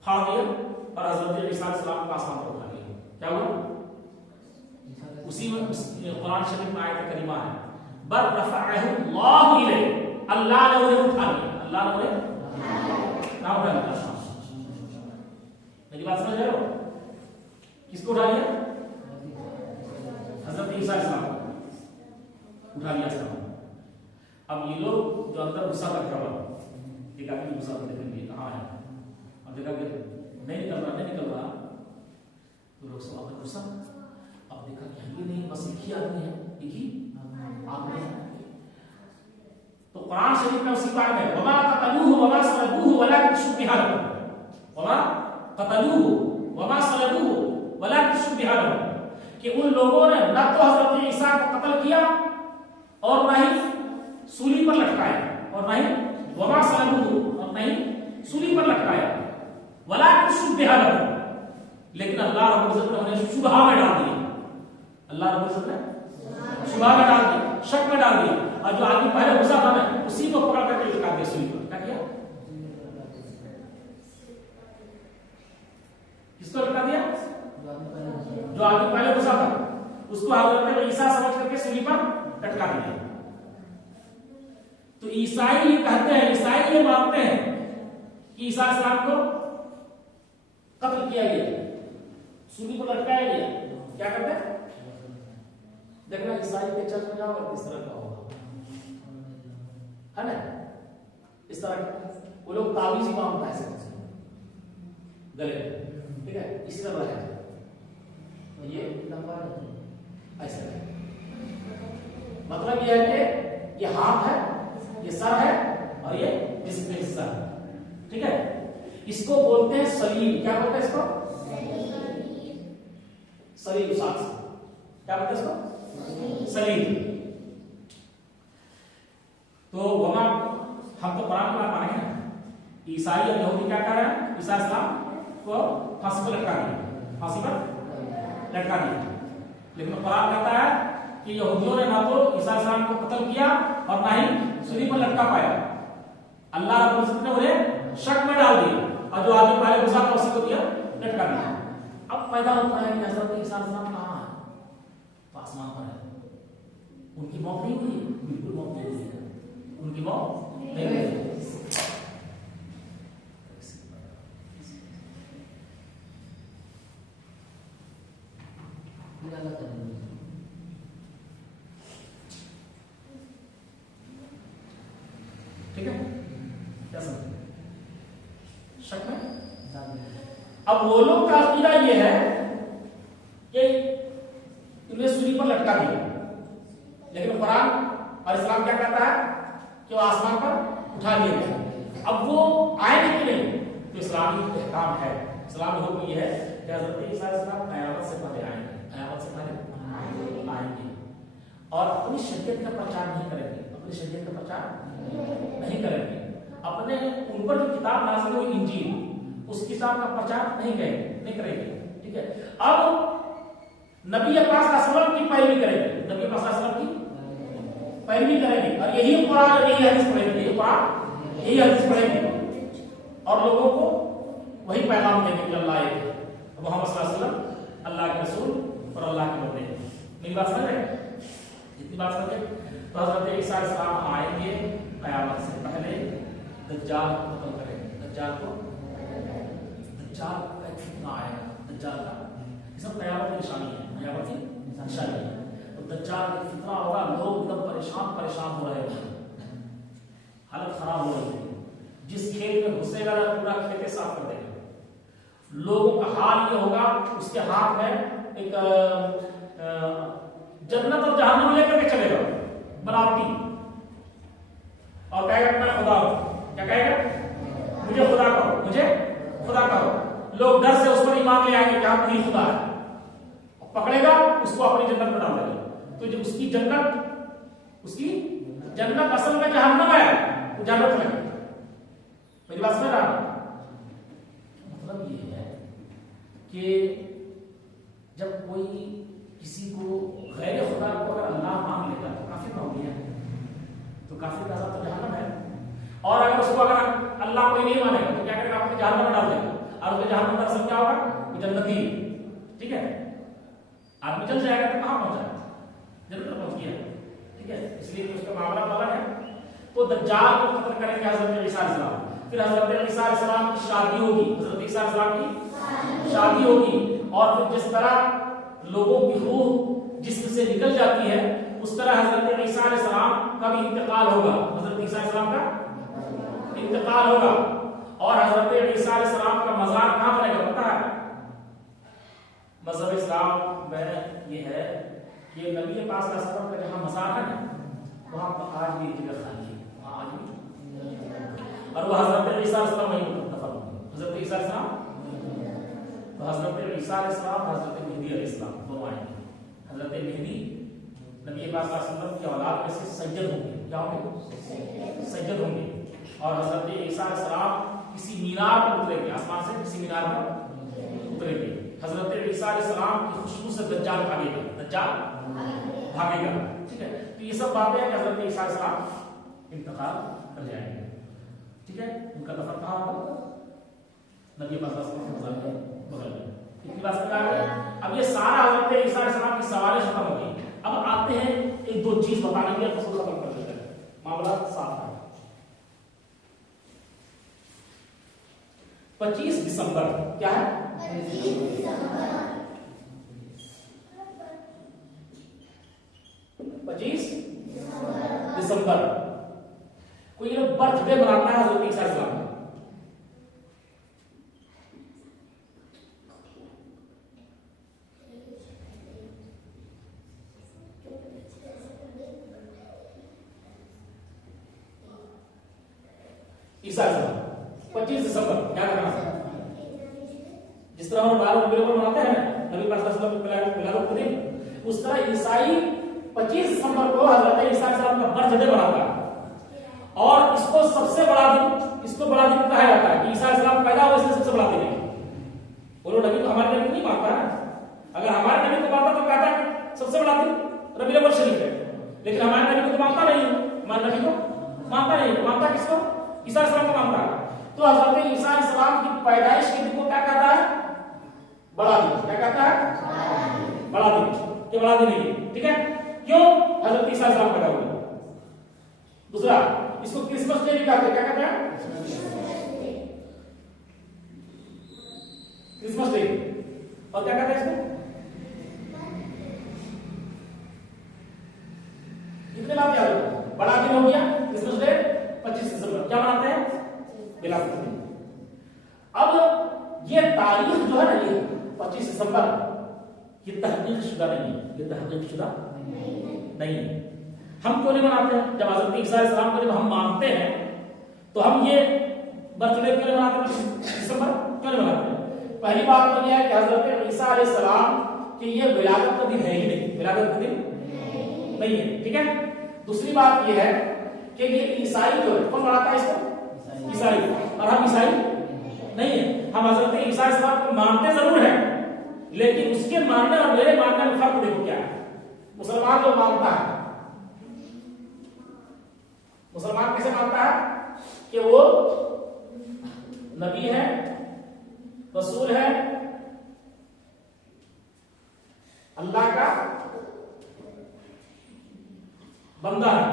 फाड़ दिया और हजरत ईसा अलैहिस्सलाम को आसमान पर उठा लिया। क्या हुआ? उसी में कुरान शरीफ में आयत करीमा है, बल रफ़अहु अल्लाहु इलैहि, अल्लाह ने उन्हें उठा लिया। अल्लाह ने उन्हें क्या उठा लिया? मेरी बात समझ रहे हो? किसको उठा लिया? हजरत ईसा अलैहिस्सलाम उठा लिया सब। अब ये लोग जो अंदर घुसा था क्या हुआ? एक आदमी घुसा था, देखेंगे कहाँ है, अब देखा कि नहीं निकल रहा। तो लोग सब अंदर घुसा, अब देखा कि ये नहीं, बस एक ही आदमी है, एक ही आदमी है। तो कुरान शरीफ में उसी बात है, वमा क़तलूहु वमा सलबूहु वलाकिन शुब्बिहा लहुम, वमा क़तलूहु वमा सलबूहु वलाकिन शुब्बिहा लहुम, कि उन लोगों ने न तो हजरत ईसा को कत्ल किया और न ही सूली पर लटकाया, और न ही वमा सलबूहु, और न ही सूली पर लटकाया, वलाकिन शुब्बिहा लहुम, लेकिन अल्लाह रब्बुल इज्जत ने उन्हें शुबहा में डाल दिया। अल्लाह रब्बुल इज्जत ने शुबहा में डाल दिया, शक में डाल दिया। और जो आदमी पहले घुसा था ना, उसी को पकड़ करके लटका दिया सूली पर। क्या किया? किसको लटका दिया? जो आदमी पहले घुसा था उसको हजरत ईसा समझ करके सूली पर लटका दिया। तो ईसाई ये कहते हैं, ईसाई ये मानते हैं कि ईसा अलैहिस्सलाम को कत्ल किया गया, सूली पर लटकाया गया। क्या करते हैं? देखना ईसाई के चर्च में जाओ, इस तरह का होगा, है ना? इस तरह का वो लोग तावीज़ ही मांगता है गले, ठीक है, इस तरह है। ये लंबा ऐसा है, मतलब ये है कि ये हाथ है, ये सर है और ये जिस्म हिस्सा है, ठीक है। इसको बोलते हैं सलीब। क्या बोलते हैं इसको? सलीब। साथ क्या बोलते हैं इसको? सलीम। तो वमा हम तो कुरान में मानेंगे ना, ईसाई और यहूदी क्या कर रहे हैं, ईसा इस्लाम को फांसी पर लटका दिया, फांसी पर लटका दिया। लेकिन कुरान कहता है कि यहूदियों ने ना तो ईसा इस्लाम को कत्ल किया और ना ही सूली पर लटका पाया। अल्लाह रब्बुल इज्जत ने उन्हें शक में डाल दिया और जो आदमी पहले घुसा था उसी को दिया लटका दिया। अब पैदा होता है कि हजरत ईसा इस्लाम कहाँ है, तो आसमान पर है। उनकी मौत नहीं हुई, बिल्कुल मौत नहीं हुई, उनकी मौत नहीं हुई। ठीक है, क्या समझ शक में? अब वो लोग का अकीदा ये है कि इन्हें सूली पर लटका दिया, लेकिन कुरान और इस्लाम क्या कहता है कि वो आसमान पर उठा लिया गया। अब वो आएंगे कि नहीं, तो इस्लामी एहकाम है, इस्लामी हुक्म ये है कि हज़रत ईसा अलैहिस्सलाम क़यामत से पहले आएंगे, क़यामत से पहले आएंगे और अपनी शरीयत का प्रचार नहीं करेंगे, अपनी शरीयत का प्रचार नहीं करेंगे, अपने उन पर जो किताब नाज़िल हुई इंजील उस किताब का प्रचार नहीं करेंगे। ठीक है, अब नबी पाक सल्लल्लाहु की पैरवी करेंगे, नबी पाक सल्लल्लाहु की पैरवी करेंगे और यही कुरान यही हदीस पढ़ेंगे, यही कुरान यही हदीस पढ़ेंगे और लोगों को वही पैगाम देंगे कि अल्लाह एक है, मोहम्मद सल्लल्लाहु अलैहि वसल्लम अल्लाह के रसूल और अल्लाह के बंदे हैं। मेरी बात समझ रहे हैं? इतनी बात समझे तो हज़रत ईसा अलैहिस्सलाम आएंगे क़यामत से पहले, दज्जाल को खत्म करेंगे। दज्जाल का एक फितना आएगा, दज्जाल का ये सब क़यामत की निशानी है, क़यामत की निशानी है। तो दज्जाल का फितना होगा, लोग एकदम परेशान हो रहे हैं, हालत खराब हो रही है। जिस खेत में घुसेगा पूरा खेत साफ कर देगा। लोगों का हाल ये होगा, उसके हाथ में एक जन्नत और जहन्नम लेकर के चलेगा बनावटी और कहेगा मैं खुदा हूं। क्या कहेगा? मुझे खुदा कहो, मुझे खुदा कहो। लोग डर से उस पर ईमान ले आएंगे कि आप नहीं खुदा है, पकड़ेगा उसको अपनी जन्नत में डाल देगा। तो जब उसकी जन्नत असल में जहन्नम है, तो जन्नत में मेरी बात समझ रहा है? मतलब ये है कि जब कोई किसी को गैर खुदा को अगर अल्लाह मान लेगा तो काफिर हो गया, तो काफिर का तो जहन्नम है। और अगर उसको अगर अल्लाह कोई नहीं मानेगा तो क्या करेगा? अपने जहन्नम में डाल देगा और उसके जहन्नम का असर क्या होगा? वो जन्नती। ठीक है, आदमी चल जाएगा तो कहां पहुंचा? जन्नत में पहुंच गया। ठीक है, इसलिए उसका मामला अलग है। तो दज्जाल को खत्म करेंगे हज़रत ईसा अलैहिस्सलाम। फिर हज़रत ईसा अलैहिस्सलाम की शादी होगी, हज़रत ईसा अलैहिस्सलाम की शादी होगी और फिर जिस तरह लोगों की रूह जिस्म से निकल जाती है उस तरह हज़रत ईसा अलैहिस्सलाम का भी इंतकाल होगा। हज़रत ईसा अलैहिस्सलाम का इंतकाल होगा और हज़रत ईसा अलैहिस्सलाम का मज़ार कहां बनेगा पता है? मज़हब इस्लाम में ये है कि नबी पाक सल्लल्लाहु अलैहि वसल्लम का जहां मज़ार है वहां पर आज भी जिक्र खाली है, वहां आज भी और वो हज़रत ईसा अलैहिस्सलाम वहीं दफन होंगे। हज़रत ईसा अलैहिस्सलाम तो हज़रत ईसा अलैहिस्सलाम हज़रत मेहदी अलैहिस्सलाम दोनों आएंगे। हज़रत मेहदी नबी पाक सल्लल्लाहु अलैहि वसल्लम की औलाद में से सैयद होंगे। क्या होंगे? सैयद होंगे। और हज़रत ईसा अलैहिस्सलाम किसी मीनार पर उतरेंगे, आसमान से किसी मीनार पर उतरेंगे। हज़रत ईसा अलैहिस्सलाम की खुशबू से दज्जाल भागेगा, दज्जाल भागेगा। ठीक है, तो ये सब बातें हैं कि हज़रत ईसा अलैहिस्सलाम इंतकाल कर जाएंगे। ठीक है, उनका दफन कहाँ होगा? नबी पाक सल्लल्लाहु अलैहि वसल्लम के बगल में। इतनी बात समझ आ गई? अब ये सारा हज़रत ईसा अलैहिस्सलाम की सवालें खत्म हो गई। अब आते हैं एक दो चीज बताने के लिए, फसल खत्म कर देते हैं, मामला साफ है। 25 दिसंबर क्या है? 25 दिसंबर कोई ये बर्थडे मनाता है हज़रत ईसा अलैहिस्सलाम। ईसा अलैहिस्सलाम 25 दिसंबर क्या करना है? जिस तरह हम बाल नबी को मनाते हैं ना, नबी पाक सल्लल्लाहु अलैहि वसल्लम को दिन, उस तरह ईसाई 25 दिसंबर को हजरत ईसा अलैहिस्सलाम का बर्थडे मनाता है और इसको सबसे बड़ा दिन, इसको बड़ा दिन कहा जाता है कि ईसा अलैहिस्सलाम पैदा हुए, इसलिए सबसे बड़ा दिन है। बोलो नबी तो हमारे नबी को नहीं मानता है, अगर हमारे नबी को मानता तो कहता है सबसे बड़ा दिन रबीउल अव्वल शरीफ है, लेकिन हमारे नबी को तो मानता नहीं, हमारे नबी को मानता नहीं, मानता किसको? ईसा अलैहिस्सलाम को मानता है। तो हजरत ईसा अलैहिस्सलाम की पैदाइश के दिन को क्या कहता है? बड़ा दिन। क्या कहता है? बड़ा दिन। ये बड़ा दिन है, ठीक है? क्यों? हजरत ईसा अलैहिस्सलाम पैदा हुए। दूसरा, इसको क्रिसमस डे भी कहते हैं। क्या कहते हैं? Christmas day. और क्या कहते हैं इसको? कितने बात याद हो? बड़ा दिन हो गया क्रिसमस डे 25 दिसंबर। क्या मनाते हैं? विलाप दिन। अब ये तारीख जो है ना, ये 25 दिसंबर, ये तहकीक शुदा नहीं है, ये तहकीक शुदा नहीं है। हम क्यों नहीं मनाते हैं? जब हजरत ईसा अलैहिस्सलाम को जब हम मानते हैं तो हम ये बर्थडे क्यों नहीं मनाते हैं? दिसंबर क्यों नहीं मनाते हैं? पहली बात तो यह है कि हजरत ईसा अलैहिस्सलाम की ये विलादत का दिन है ही नहीं, विलादत का दिन नहीं है, ठीक है? दूसरी बात यह है कि ये ईसाई जो है, कौन मनाता है इसको? ईसाई। और हम ईसाई नहीं है। हम हजरत ईसा अलैहिस्सलाम को मानते जरूर हैं, लेकिन उसके मानने और मेरे मानने में फर्क देखो क्या है। मुसलमान जो मानता है, मुसलमान कैसे मानता है कि वो नबी है, रसूल है, अल्लाह का बंदा है,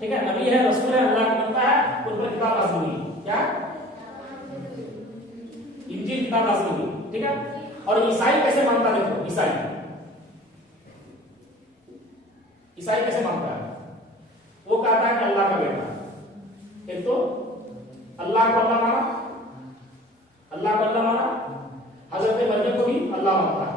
ठीक है? नबी है, रसूल है, अल्लाह का बंदा है, उन पर किताब नाज़िल हुई। क्या? इंजील किताब नाज़िल हुई, ठीक है? और ईसाई कैसे मानता है? देखो ईसाई कैसे मानता है? वो कहता है कि अल्लाह का बेटा। एक तो अल्लाह को अल्लाह माना, अल्लाह को अल्लाह माना, हजरत मरियम को भी अल्लाह मानता है।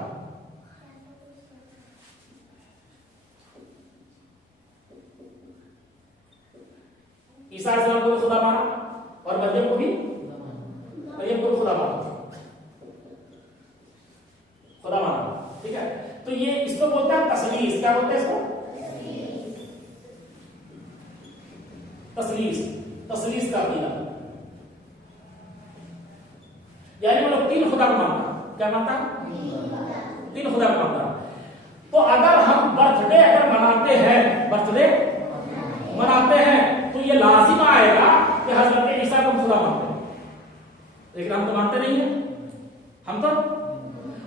ईसा अलैहिस्सलाम को भी खुदा माना और मरियम को भी खुदा माना, ठीक है? तो ये इसको बोलते हैं तस्लीस। क्या बोलते हैं इसको? तस्लीस का अकीदा, यानी मतलब तीन खुदा को मानता। क्या मानता? तीन खुदा को मानता। तो अगर हम बर्थडे मनाते हैं तो ये लाजिम आएगा कि हजरत ईसा को खुदा मानते हैं, लेकिन हम तो मानते नहीं है। हम तो,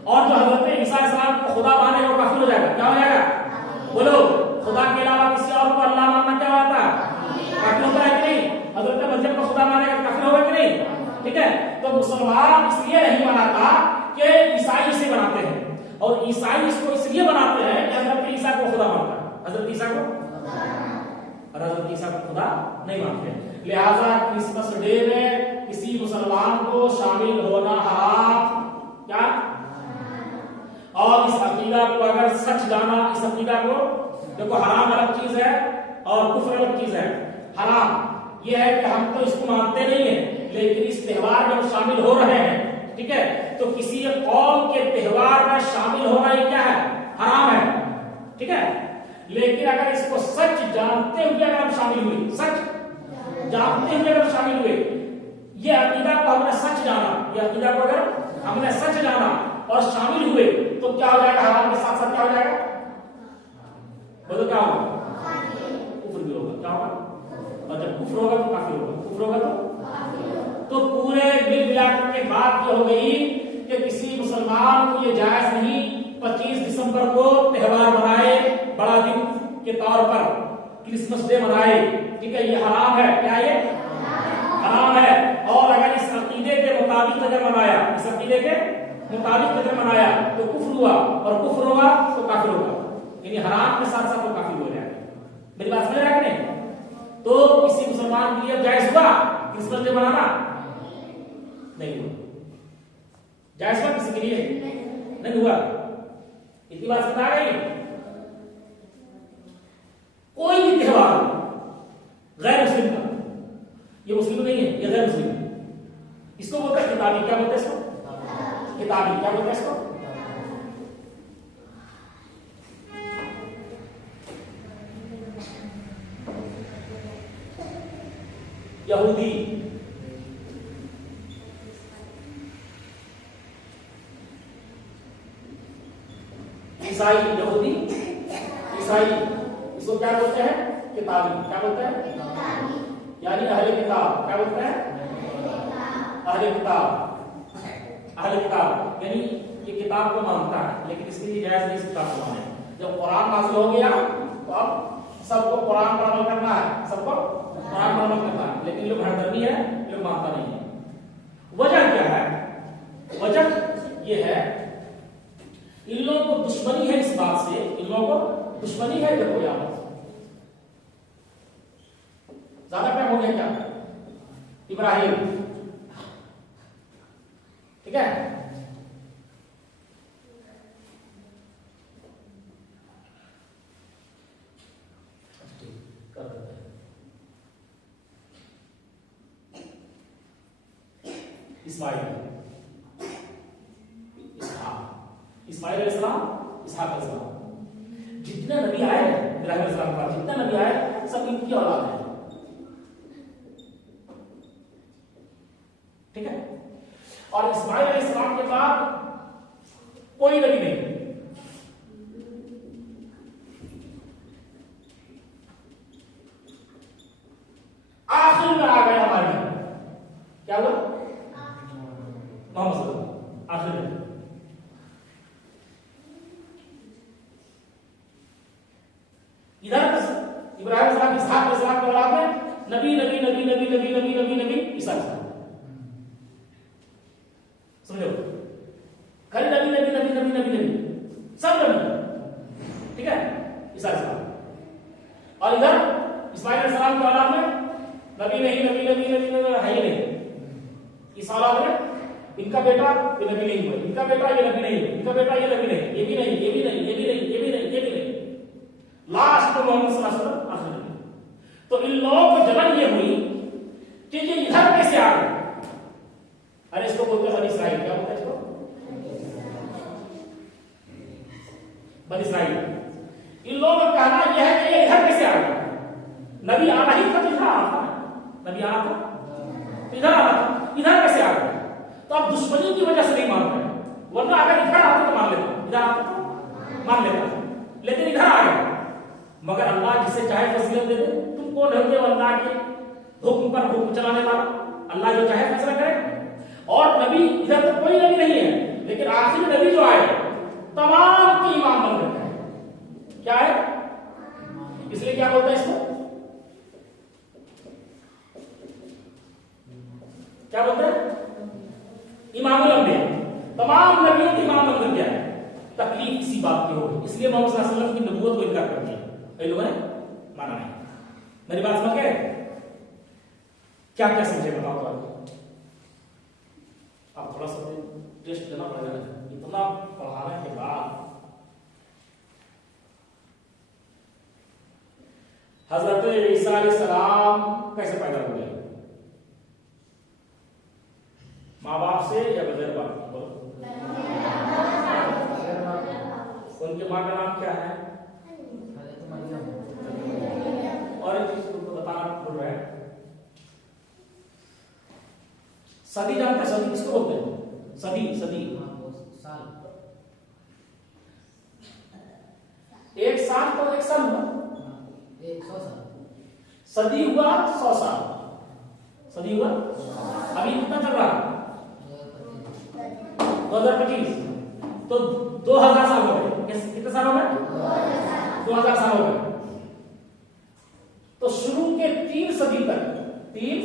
और जो हजरत ईसा अलैहिस्सलाम को खुदा माने वो काफिर हो जाएगा। क्या हो जाएगा? बोलो, खुदा के अलावा किसी और को अल्लाह मानना क्या होता है? काफिर होता है कि नहीं? हजरत मरियम को खुदा मानेगा तो काफिर होगा कि नहीं? ठीक है? तो मुसलमान इसलिए नहीं मनाता कि ईसाई इसे बनाते हैं, और ईसाई इसको इसलिए बनाते हैं कि हजरत ईसा को खुदा मानता है, हजरत ईसा को, और हजरत ईसा को खुदा नहीं मानते। लिहाजा क्रिसमस डे में किसी मुसलमान को शामिल होना हराम। क्या? और इस अकीदा को अगर सच जाना, इस अकीदा को देखो, हराम अलग चीज है और कुफ्र अलग चीज है। हराम यह है कि हम तो इसको मानते नहीं है, लेकिन इस त्योहार में हम शामिल हो रहे हैं, ठीक है? तो किसी कौम के त्योहार में शामिल होना ये क्या है? हराम है, ठीक है? लेकिन अगर इसको सच जानते हुए अगर हम शामिल हुए, सच जानते हुए अगर शामिल हुए, ये अकीदा को हमने सच जाना, ये अकीदा को अगर हमने सच जाना और शामिल हुए, तो क्या हो जाएगा? हराम के साथ साथ क्या हो जाएगा? बोलो क्या होगा? कुफ्र भी होगा। क्या होगा? और जब कुफ्र होगा तो काफिर होगा, कुफ्र होगा तो पूरे मिल मिलाकर के बात ये हो गई कि किसी मुसलमान को ये जायज नहीं 25 दिसंबर को त्योहार मनाए, बड़ा दिन के तौर पर क्रिसमस डे मनाए, ठीक है? ये हराम है। क्या ये? हराम है। और अगर इस अकीदे के मुताबिक अगर मनाया, इस अकीदे के मुताबिक अगर मनाया तो कुफ्र हुआ, और कुफ्र हुआ तो काफिर होगा, यानी हराम के साथ साथ वो काफिर हो जाएगा। मेरी बात समझ रहा है कि नहीं? तो किसी मुसलमान के लिए जायज हुआ क्रिसमस डे मनाना? नहीं हुआ। जायज हुआ किसी के लिए? नहीं हुआ। इतनी बात समझ आ गई? कोई भी त्योहार गैर मुस्लिम का, ये मुस्लिम नहीं है, ये गैर मुस्लिम है, इसको बोलते हैं किताबी। क्या बोलते हैं इसको? किताबी। क्या बोलते हैं इसको? यहूदी, ईसाई, यहूदी, ईसाई, इसको क्या बोलते हैं? किताबी। क्या बोलते हैं? यानी अहले किताब। क्या बोलते हैं? अहले किताब। अहले किताब यानी ये किताब को मानता है, लेकिन इसके लिए जायज नहीं किताब को माने। जब कुरान नाज़िल हो गया तो अब सबको कुरान पर अमल करना है, सबको कुरान पर अमल करना है, लेकिन लोग हरदर्मी है, लोग मानता नहीं है। वजह क्या है? वजह ये है, इन लोगों को दुश्मनी है इस बात से, इन लोगों को दुश्मनी है। देखो यहाँ ज्यादा टाइम हो गया क्या? इब्राहिम, ठीक है, इस्माइल, इस्माइल अलैहिस्सलाम, इसहाक अलैहिस्सलाम, जितने नबी आए इब्राहिम अलैहिस्सलाम का, जितने नबी आए सब इनकी औलाद है, ठीक है। और इस्माइल अलैहिस्सलाम के बाद कोई नबी नहीं। आखिर में आ गया हमारे, क्या हुआ? मोहम्मद सल्लल्लाहु अलैहि वसल्लम आखिर में। इधर इब्राहिम अलैहिस्सलाम, इसहाक अलैहिस्सलाम के औलाद में नबी नबी नबी नबी नबी नबी नबी नबी ईसा अलैहिस्सलाम, समझो, खाली नबी नबी नबी नबी नबी नबी सब नबी, ठीक है, ईसा अलैहिस्सलाम। और इधर इस्माइल अलैहिस्सलाम के औलाद में नबी नहीं, नबी नबी नबी नबी है ही नहीं। इस औलाद में इनका बेटा ये नबी नहीं हुआ, इनका बेटा ये नबी नहीं हुआ, इनका बेटा ये नबी नहीं, ये भी नहीं, ये भी नहीं, ये भी नहीं, ये भी नहीं, ये भी नहीं, लास्ट को मोहम्मद सल्लल्लाहु अलैहि वसल्लम आखिर में। तो इन लोगों को जलन ये हुई कि ये इधर कैसे आ गए? अरे इसको बोलते हैं बनी इस्राइल। क्या बोलते हैं इसको? बनी इस्राइल। इन लोगों का कहना यह है कि ये इधर कैसे आ गए? नबी आना ही था तो इधर आना था, नबी आना था तो इधर आना था, इधर कैसे आ गए? तो अब दुश्मनी की वजह से नहीं मान रहे, वरना अगर इधर आते तो मान लेता, इधर आते तो मान लेता, लेकिन इधर आ गए। मगर अल्लाह जिसे चाहे फजीलत दे दे। तुम कौन हो कि अल्लाह के हुक्म पर हुक्म चलाने वाला? अल्लाह जो चाहे फैसला करे। और नबी इधर तो कोई नबी नहीं है, लेकिन आखिरी नबी जो आए तमाम की इमाम बन गए। क्या है? इसलिए क्या बोलता है इसको? क्या बोलते हैं? इमामुल अंबिया। तमाम नबियों के इमाम बन गया है। तकलीफ इसी बात की होगी, इसलिए मोहम्मद सल्लल्लाहु अलैहि वसल्लम की नबूवत को इनकार कर दिया। कई लोगों ने माना नहीं। मेरी बात समझ गए? क्या क्या समझे बताओ तो आप थोड़ा सा टेस्ट देना पड़ेगा। इतना पढ़ाने के बाद हजरत ईसा अलैहिस्सलाम कैसे पैदा हुए? माँ बाप से या बगैर बाप? उनके माँ का नाम क्या है? और एक चीज तुमको बताना भूल रहे हैं, सदी जानते हैं? सदी किसको बोलते हैं? सदी, सदी साल। एक साल तो एक साल हुआ, 100 साल। सदी हुआ 100 साल, सदी हुआ। अभी कितना चल रहा है? 2025, तो 2000 साल हो गए। कितने साल हो गए? 2000 साल हो गए। तो शुरू के 3 सदी तक, 3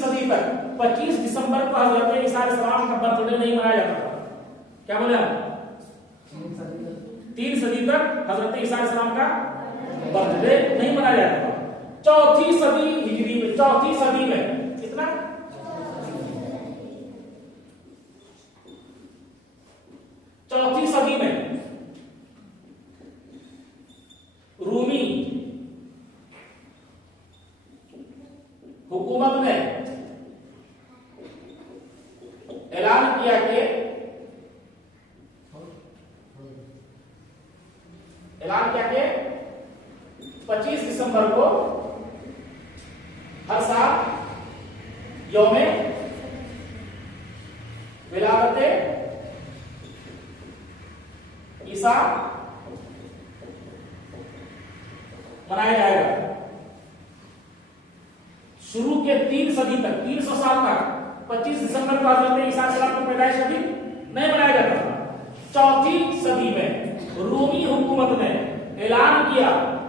सदी तक 25 दिसंबर को हजरत ईसा अलैहिस्सलाम का बर्थडे नहीं मनाया जाता था। क्या बोले आप? 3 सदी तक हजरत ईसा अलैहिस्सलाम का बर्थडे नहीं मनाया जाता था। चौथी सदी हिजरी में, चौथी सदी में कितना? चौथी सदी में रूमी हुकूमत ने ऐलान किया कि 25 दिसंबर को हर साल यौमे विलादते ईसा मनाया जाएगा। शुरू के 3 सदी तक, 300 साल तक 25 दिसंबर को हजरत ईसा अलैहिस्सलाम की पैदाइश कभी नहीं मनाया जाता था। 4वीं सदी में रूमी हुकूमत ने ऐलान किया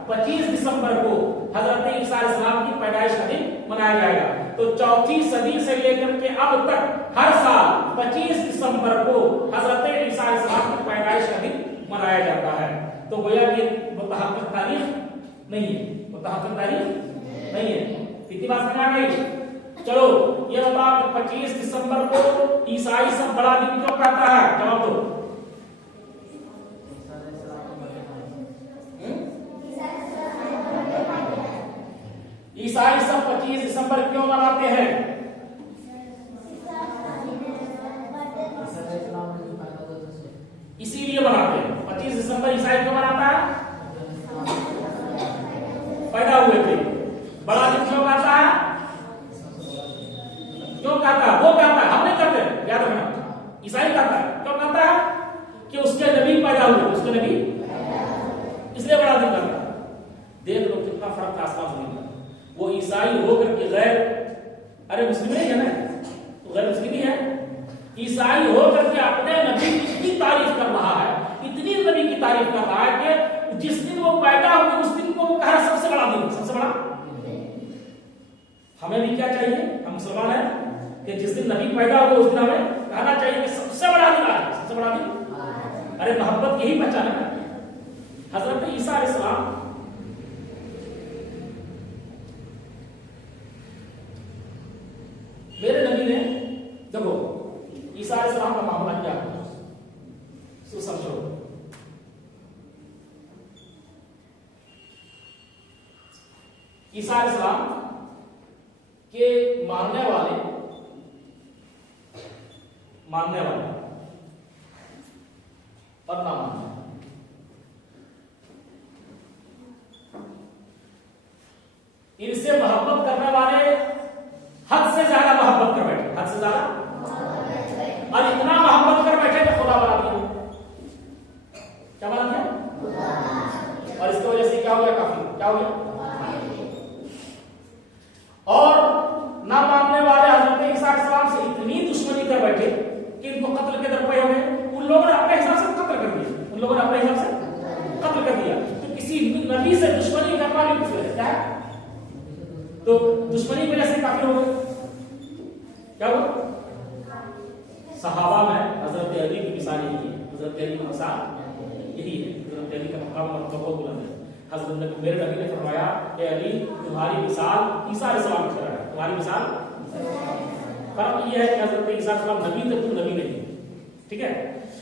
25 दिसंबर को हजरत ईसा अलैहिस्सलाम की पैदाइश का दिन मनाया जाएगा। तो 4वीं सदी से लेकर के अब तक हर साल 25 दिसंबर को हजरत ईसा अलैहिस्सलाम की पैदाइश का दिन मनाया जाता है। तो गोया कि मुतहक्किक तारीख नहीं है, मुतहक्किक तारीख नहीं है। कितनी बात समझ आ गई? चलो ये बताओ 25 दिसंबर को ईसाई सब बड़ा दिन क्यों कहता है? जवाब दो। ईसाई सब 25 दिसंबर क्यों मनाते हैं? इसीलिए मनाते हैं। 25 दिसंबर ईसाई क्यों मनाता है? पैदा हुए थे। बड़ा दिन क्यों कहता है? क्यों कहता है? वो कहता है, हम नहीं कहते, याद रखना। ईसाई कहता है। क्यों कहता है? कि उसके नबी पैदा हुए, उसके नबी, इसलिए बड़ा दिन कहता है। देख लो कितना फर्क है आसमान जमीन का। वो ईसाई होकर के गैर, अरे मुस्लिम नहीं है ना, तो गैर मुस्लिम ही है। ईसाई होकर के अपने नबी की इतनी तारीफ कर रहा है, इतनी नबी की तारीफ कर रहा है कि जिस दिन वो पैदा हुए उस दिन को वो कह रहा सबसे बड़ा दिन, सबसे बड़ा। हमें भी क्या चाहिए? हम मुसलमान हैं कि जिस दिन नबी पैदा हुए उस दिन हमें कहना चाहिए कि सबसे बड़ा दिन आज, सबसे बड़ा दिन। अरे मोहब्बत यही पहचान है। हजरत ईसा अलैहिस्सलाम मेरे नबी ने, देखो ईसा अलैहिस्सलाम का मामला क्या है, सो समझो। ईसा अलैहिस्सलाम के मानने वाले और ना मानने, इनसे मोहब्बत करने वाले हद से ज्यादा मोहब्बत कर बैठे, हद से ज्यादा, और इतना मोहब्बत कर बैठे कि खुदा बना दिया। क्या बना दिया? और इसकी वजह से क्या हो गया? काफिर। क्या हो गया? और ना मानने वाले हजरत ईसा अलैहिस्सलाम से इतनी दुश्मनी कर बैठे कि इनको कत्ल के दर पे हो गए। उन लोगों ने अपने हिसाब से कत्ल कर दिया, उन लोगों ने अपने हिसाब से कत्ल कर दिया। तो किसी नबी से दुश्मनी करना भी कुछ है, क्या है? तो दुश्मनी की वजह से काफिर हो गए। क्या हुआ? सहाबा में हजरत अली की मिसाल यही है, हजरत अली की मिसाल यही है। हजरत अली का मकाम बहुत बुलंद है। हजरत मेरे नबी ने फरमाया कि अली तुम्हारी मिसाल ईसा अलैहिस्सलाम की तरह है, तुम्हारी मिसाल। फर्क ये है कि हजरत ईसा अलैहिस्सलाम नबी थे, तुम नबी नहीं। ठीक है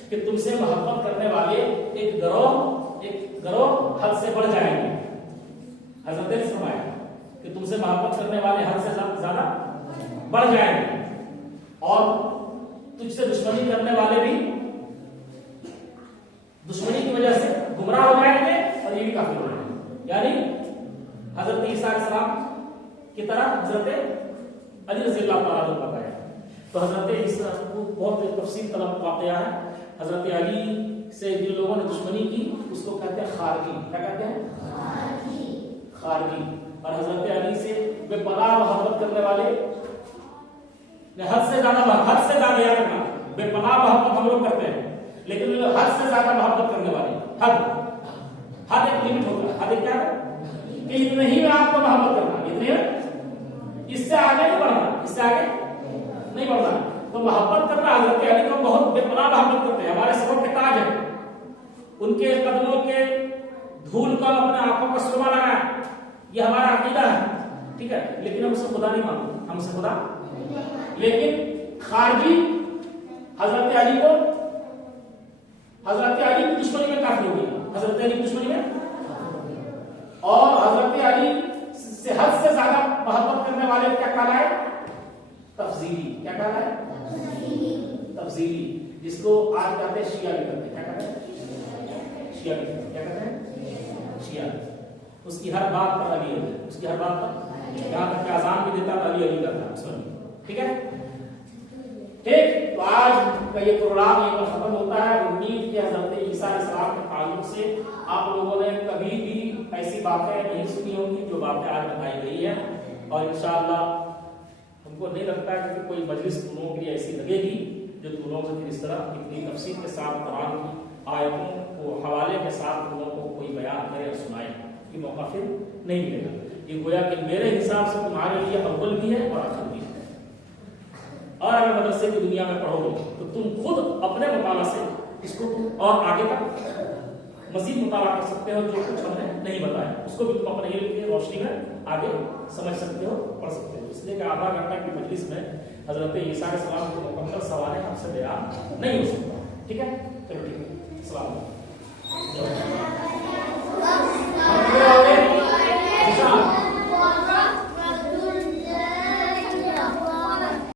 कि तुमसे मोहब्बत करने वाले एक गिरोह हद से बढ़ जाएंगे। हजरत ने फरमाया कि तुमसे मोहब्बत करने वाले हद से ज्यादा बढ़ जाएंगे, और तुझसे दुश्मनी करने वाले भी दुश्मनी की वजह से गुमराह हो जाएंगे, और ये भी काफिर हो जाएंगे। यानी हजरत ईसा अलैहिस्सलाम की तरह हजरत अली रज़ियल्लाहु तआला अन्हु बताया। तो हजरत ईसा को बहुत तफसील तलब वाक़या है। हजरत अली से जिन लोगों ने दुश्मनी की उसको कहते हैं खारजी। क्या कहते हैं? खारजी। और हजरत अली से बेपनाह मोहब्बत करने वाले, हद से ज्यादा याद रखना, बेपनाह मोहब्बत हम लोग करते हैं, लेकिन हद से ज्यादा मोहब्बत करने वाले, हद एक लिमिट होता है। हद क्या है? कि इतने ही में आपको मोहब्बत करना, इतने में, इससे आगे नहीं बढ़ना, इससे आगे नहीं बढ़ना। तो मोहब्बत करना, हजरत अली को बहुत बेपनाह मोहब्बत करते हैं, हमारे सरों के ताज है। उनके कदमों के धूल को अपने आंखों पर सुरमा लगाए, ये हमारा अकीदा है। ठीक है, लेकिन हम उसे खुदा नहीं मानते, हम उसे खुदा। लेकिन खारजी हजरत अली की दुश्मनी में काफिर हो गया, हजरत अली की दुश्मनी में। और हजरत अली से हद से ज्यादा मोहब्बत करने वाले क्या कहलाए? तफजीली। क्या कहलाए? तफजीली, जिसको आज कहते हैं शिया भी करते हैं। क्या कहते हैं? शिया भी। क्या कहते हैं? शिया। उसकी हर बात पर अली अली, उसकी हर बात पर यहाँ तक कि अजान भी देता अली अली करता है। सुनिए, ठीक है। ठीक, तो आज का ये प्रोग्राम यहीं पर खत्म होता है। उम्मीद कि हज़रत ईसा अलैहिस्सलाम के ताल्लुक से आप लोगों ने कभी भी ऐसी बातें नहीं सुनी होंगी जो बातें आज बताई गई है, और इंशाअल्लाह हमको नहीं लगता है कि कोई मजलिस तुम लोगों के लिए ऐसी लगेगी जो तुम लोगों से इस तरह इतनी तफसील के साथ कुरान की आयतों को हवाले के साथ तुम लोगों को कोई बयान करे और सुनाए, ये मौका फिर नहीं मिलेगा। ये गोया कि मेरे हिसाब से तुम्हारे लिए अव्वल भी है और आखिर भी है। और अगर मदरसे की दुनिया में पढ़ोगे तो तुम खुद अपने मुताला से इसको तुम और आगे तक मजीद मुताला कर सकते हो, जो कुछ हमने नहीं बताया उसको भी तुम अपने इल्म की रोशनी में आगे समझ सकते हो, पढ़ सकते हो। इसलिए कि आधा घंटा की मजलिस में हजरत ईसा अलैहिस्सलाम के मुकम्मल सवाल हमसे बयान नहीं हो सकता। ठीक है, चलो ठीक है, सलाम।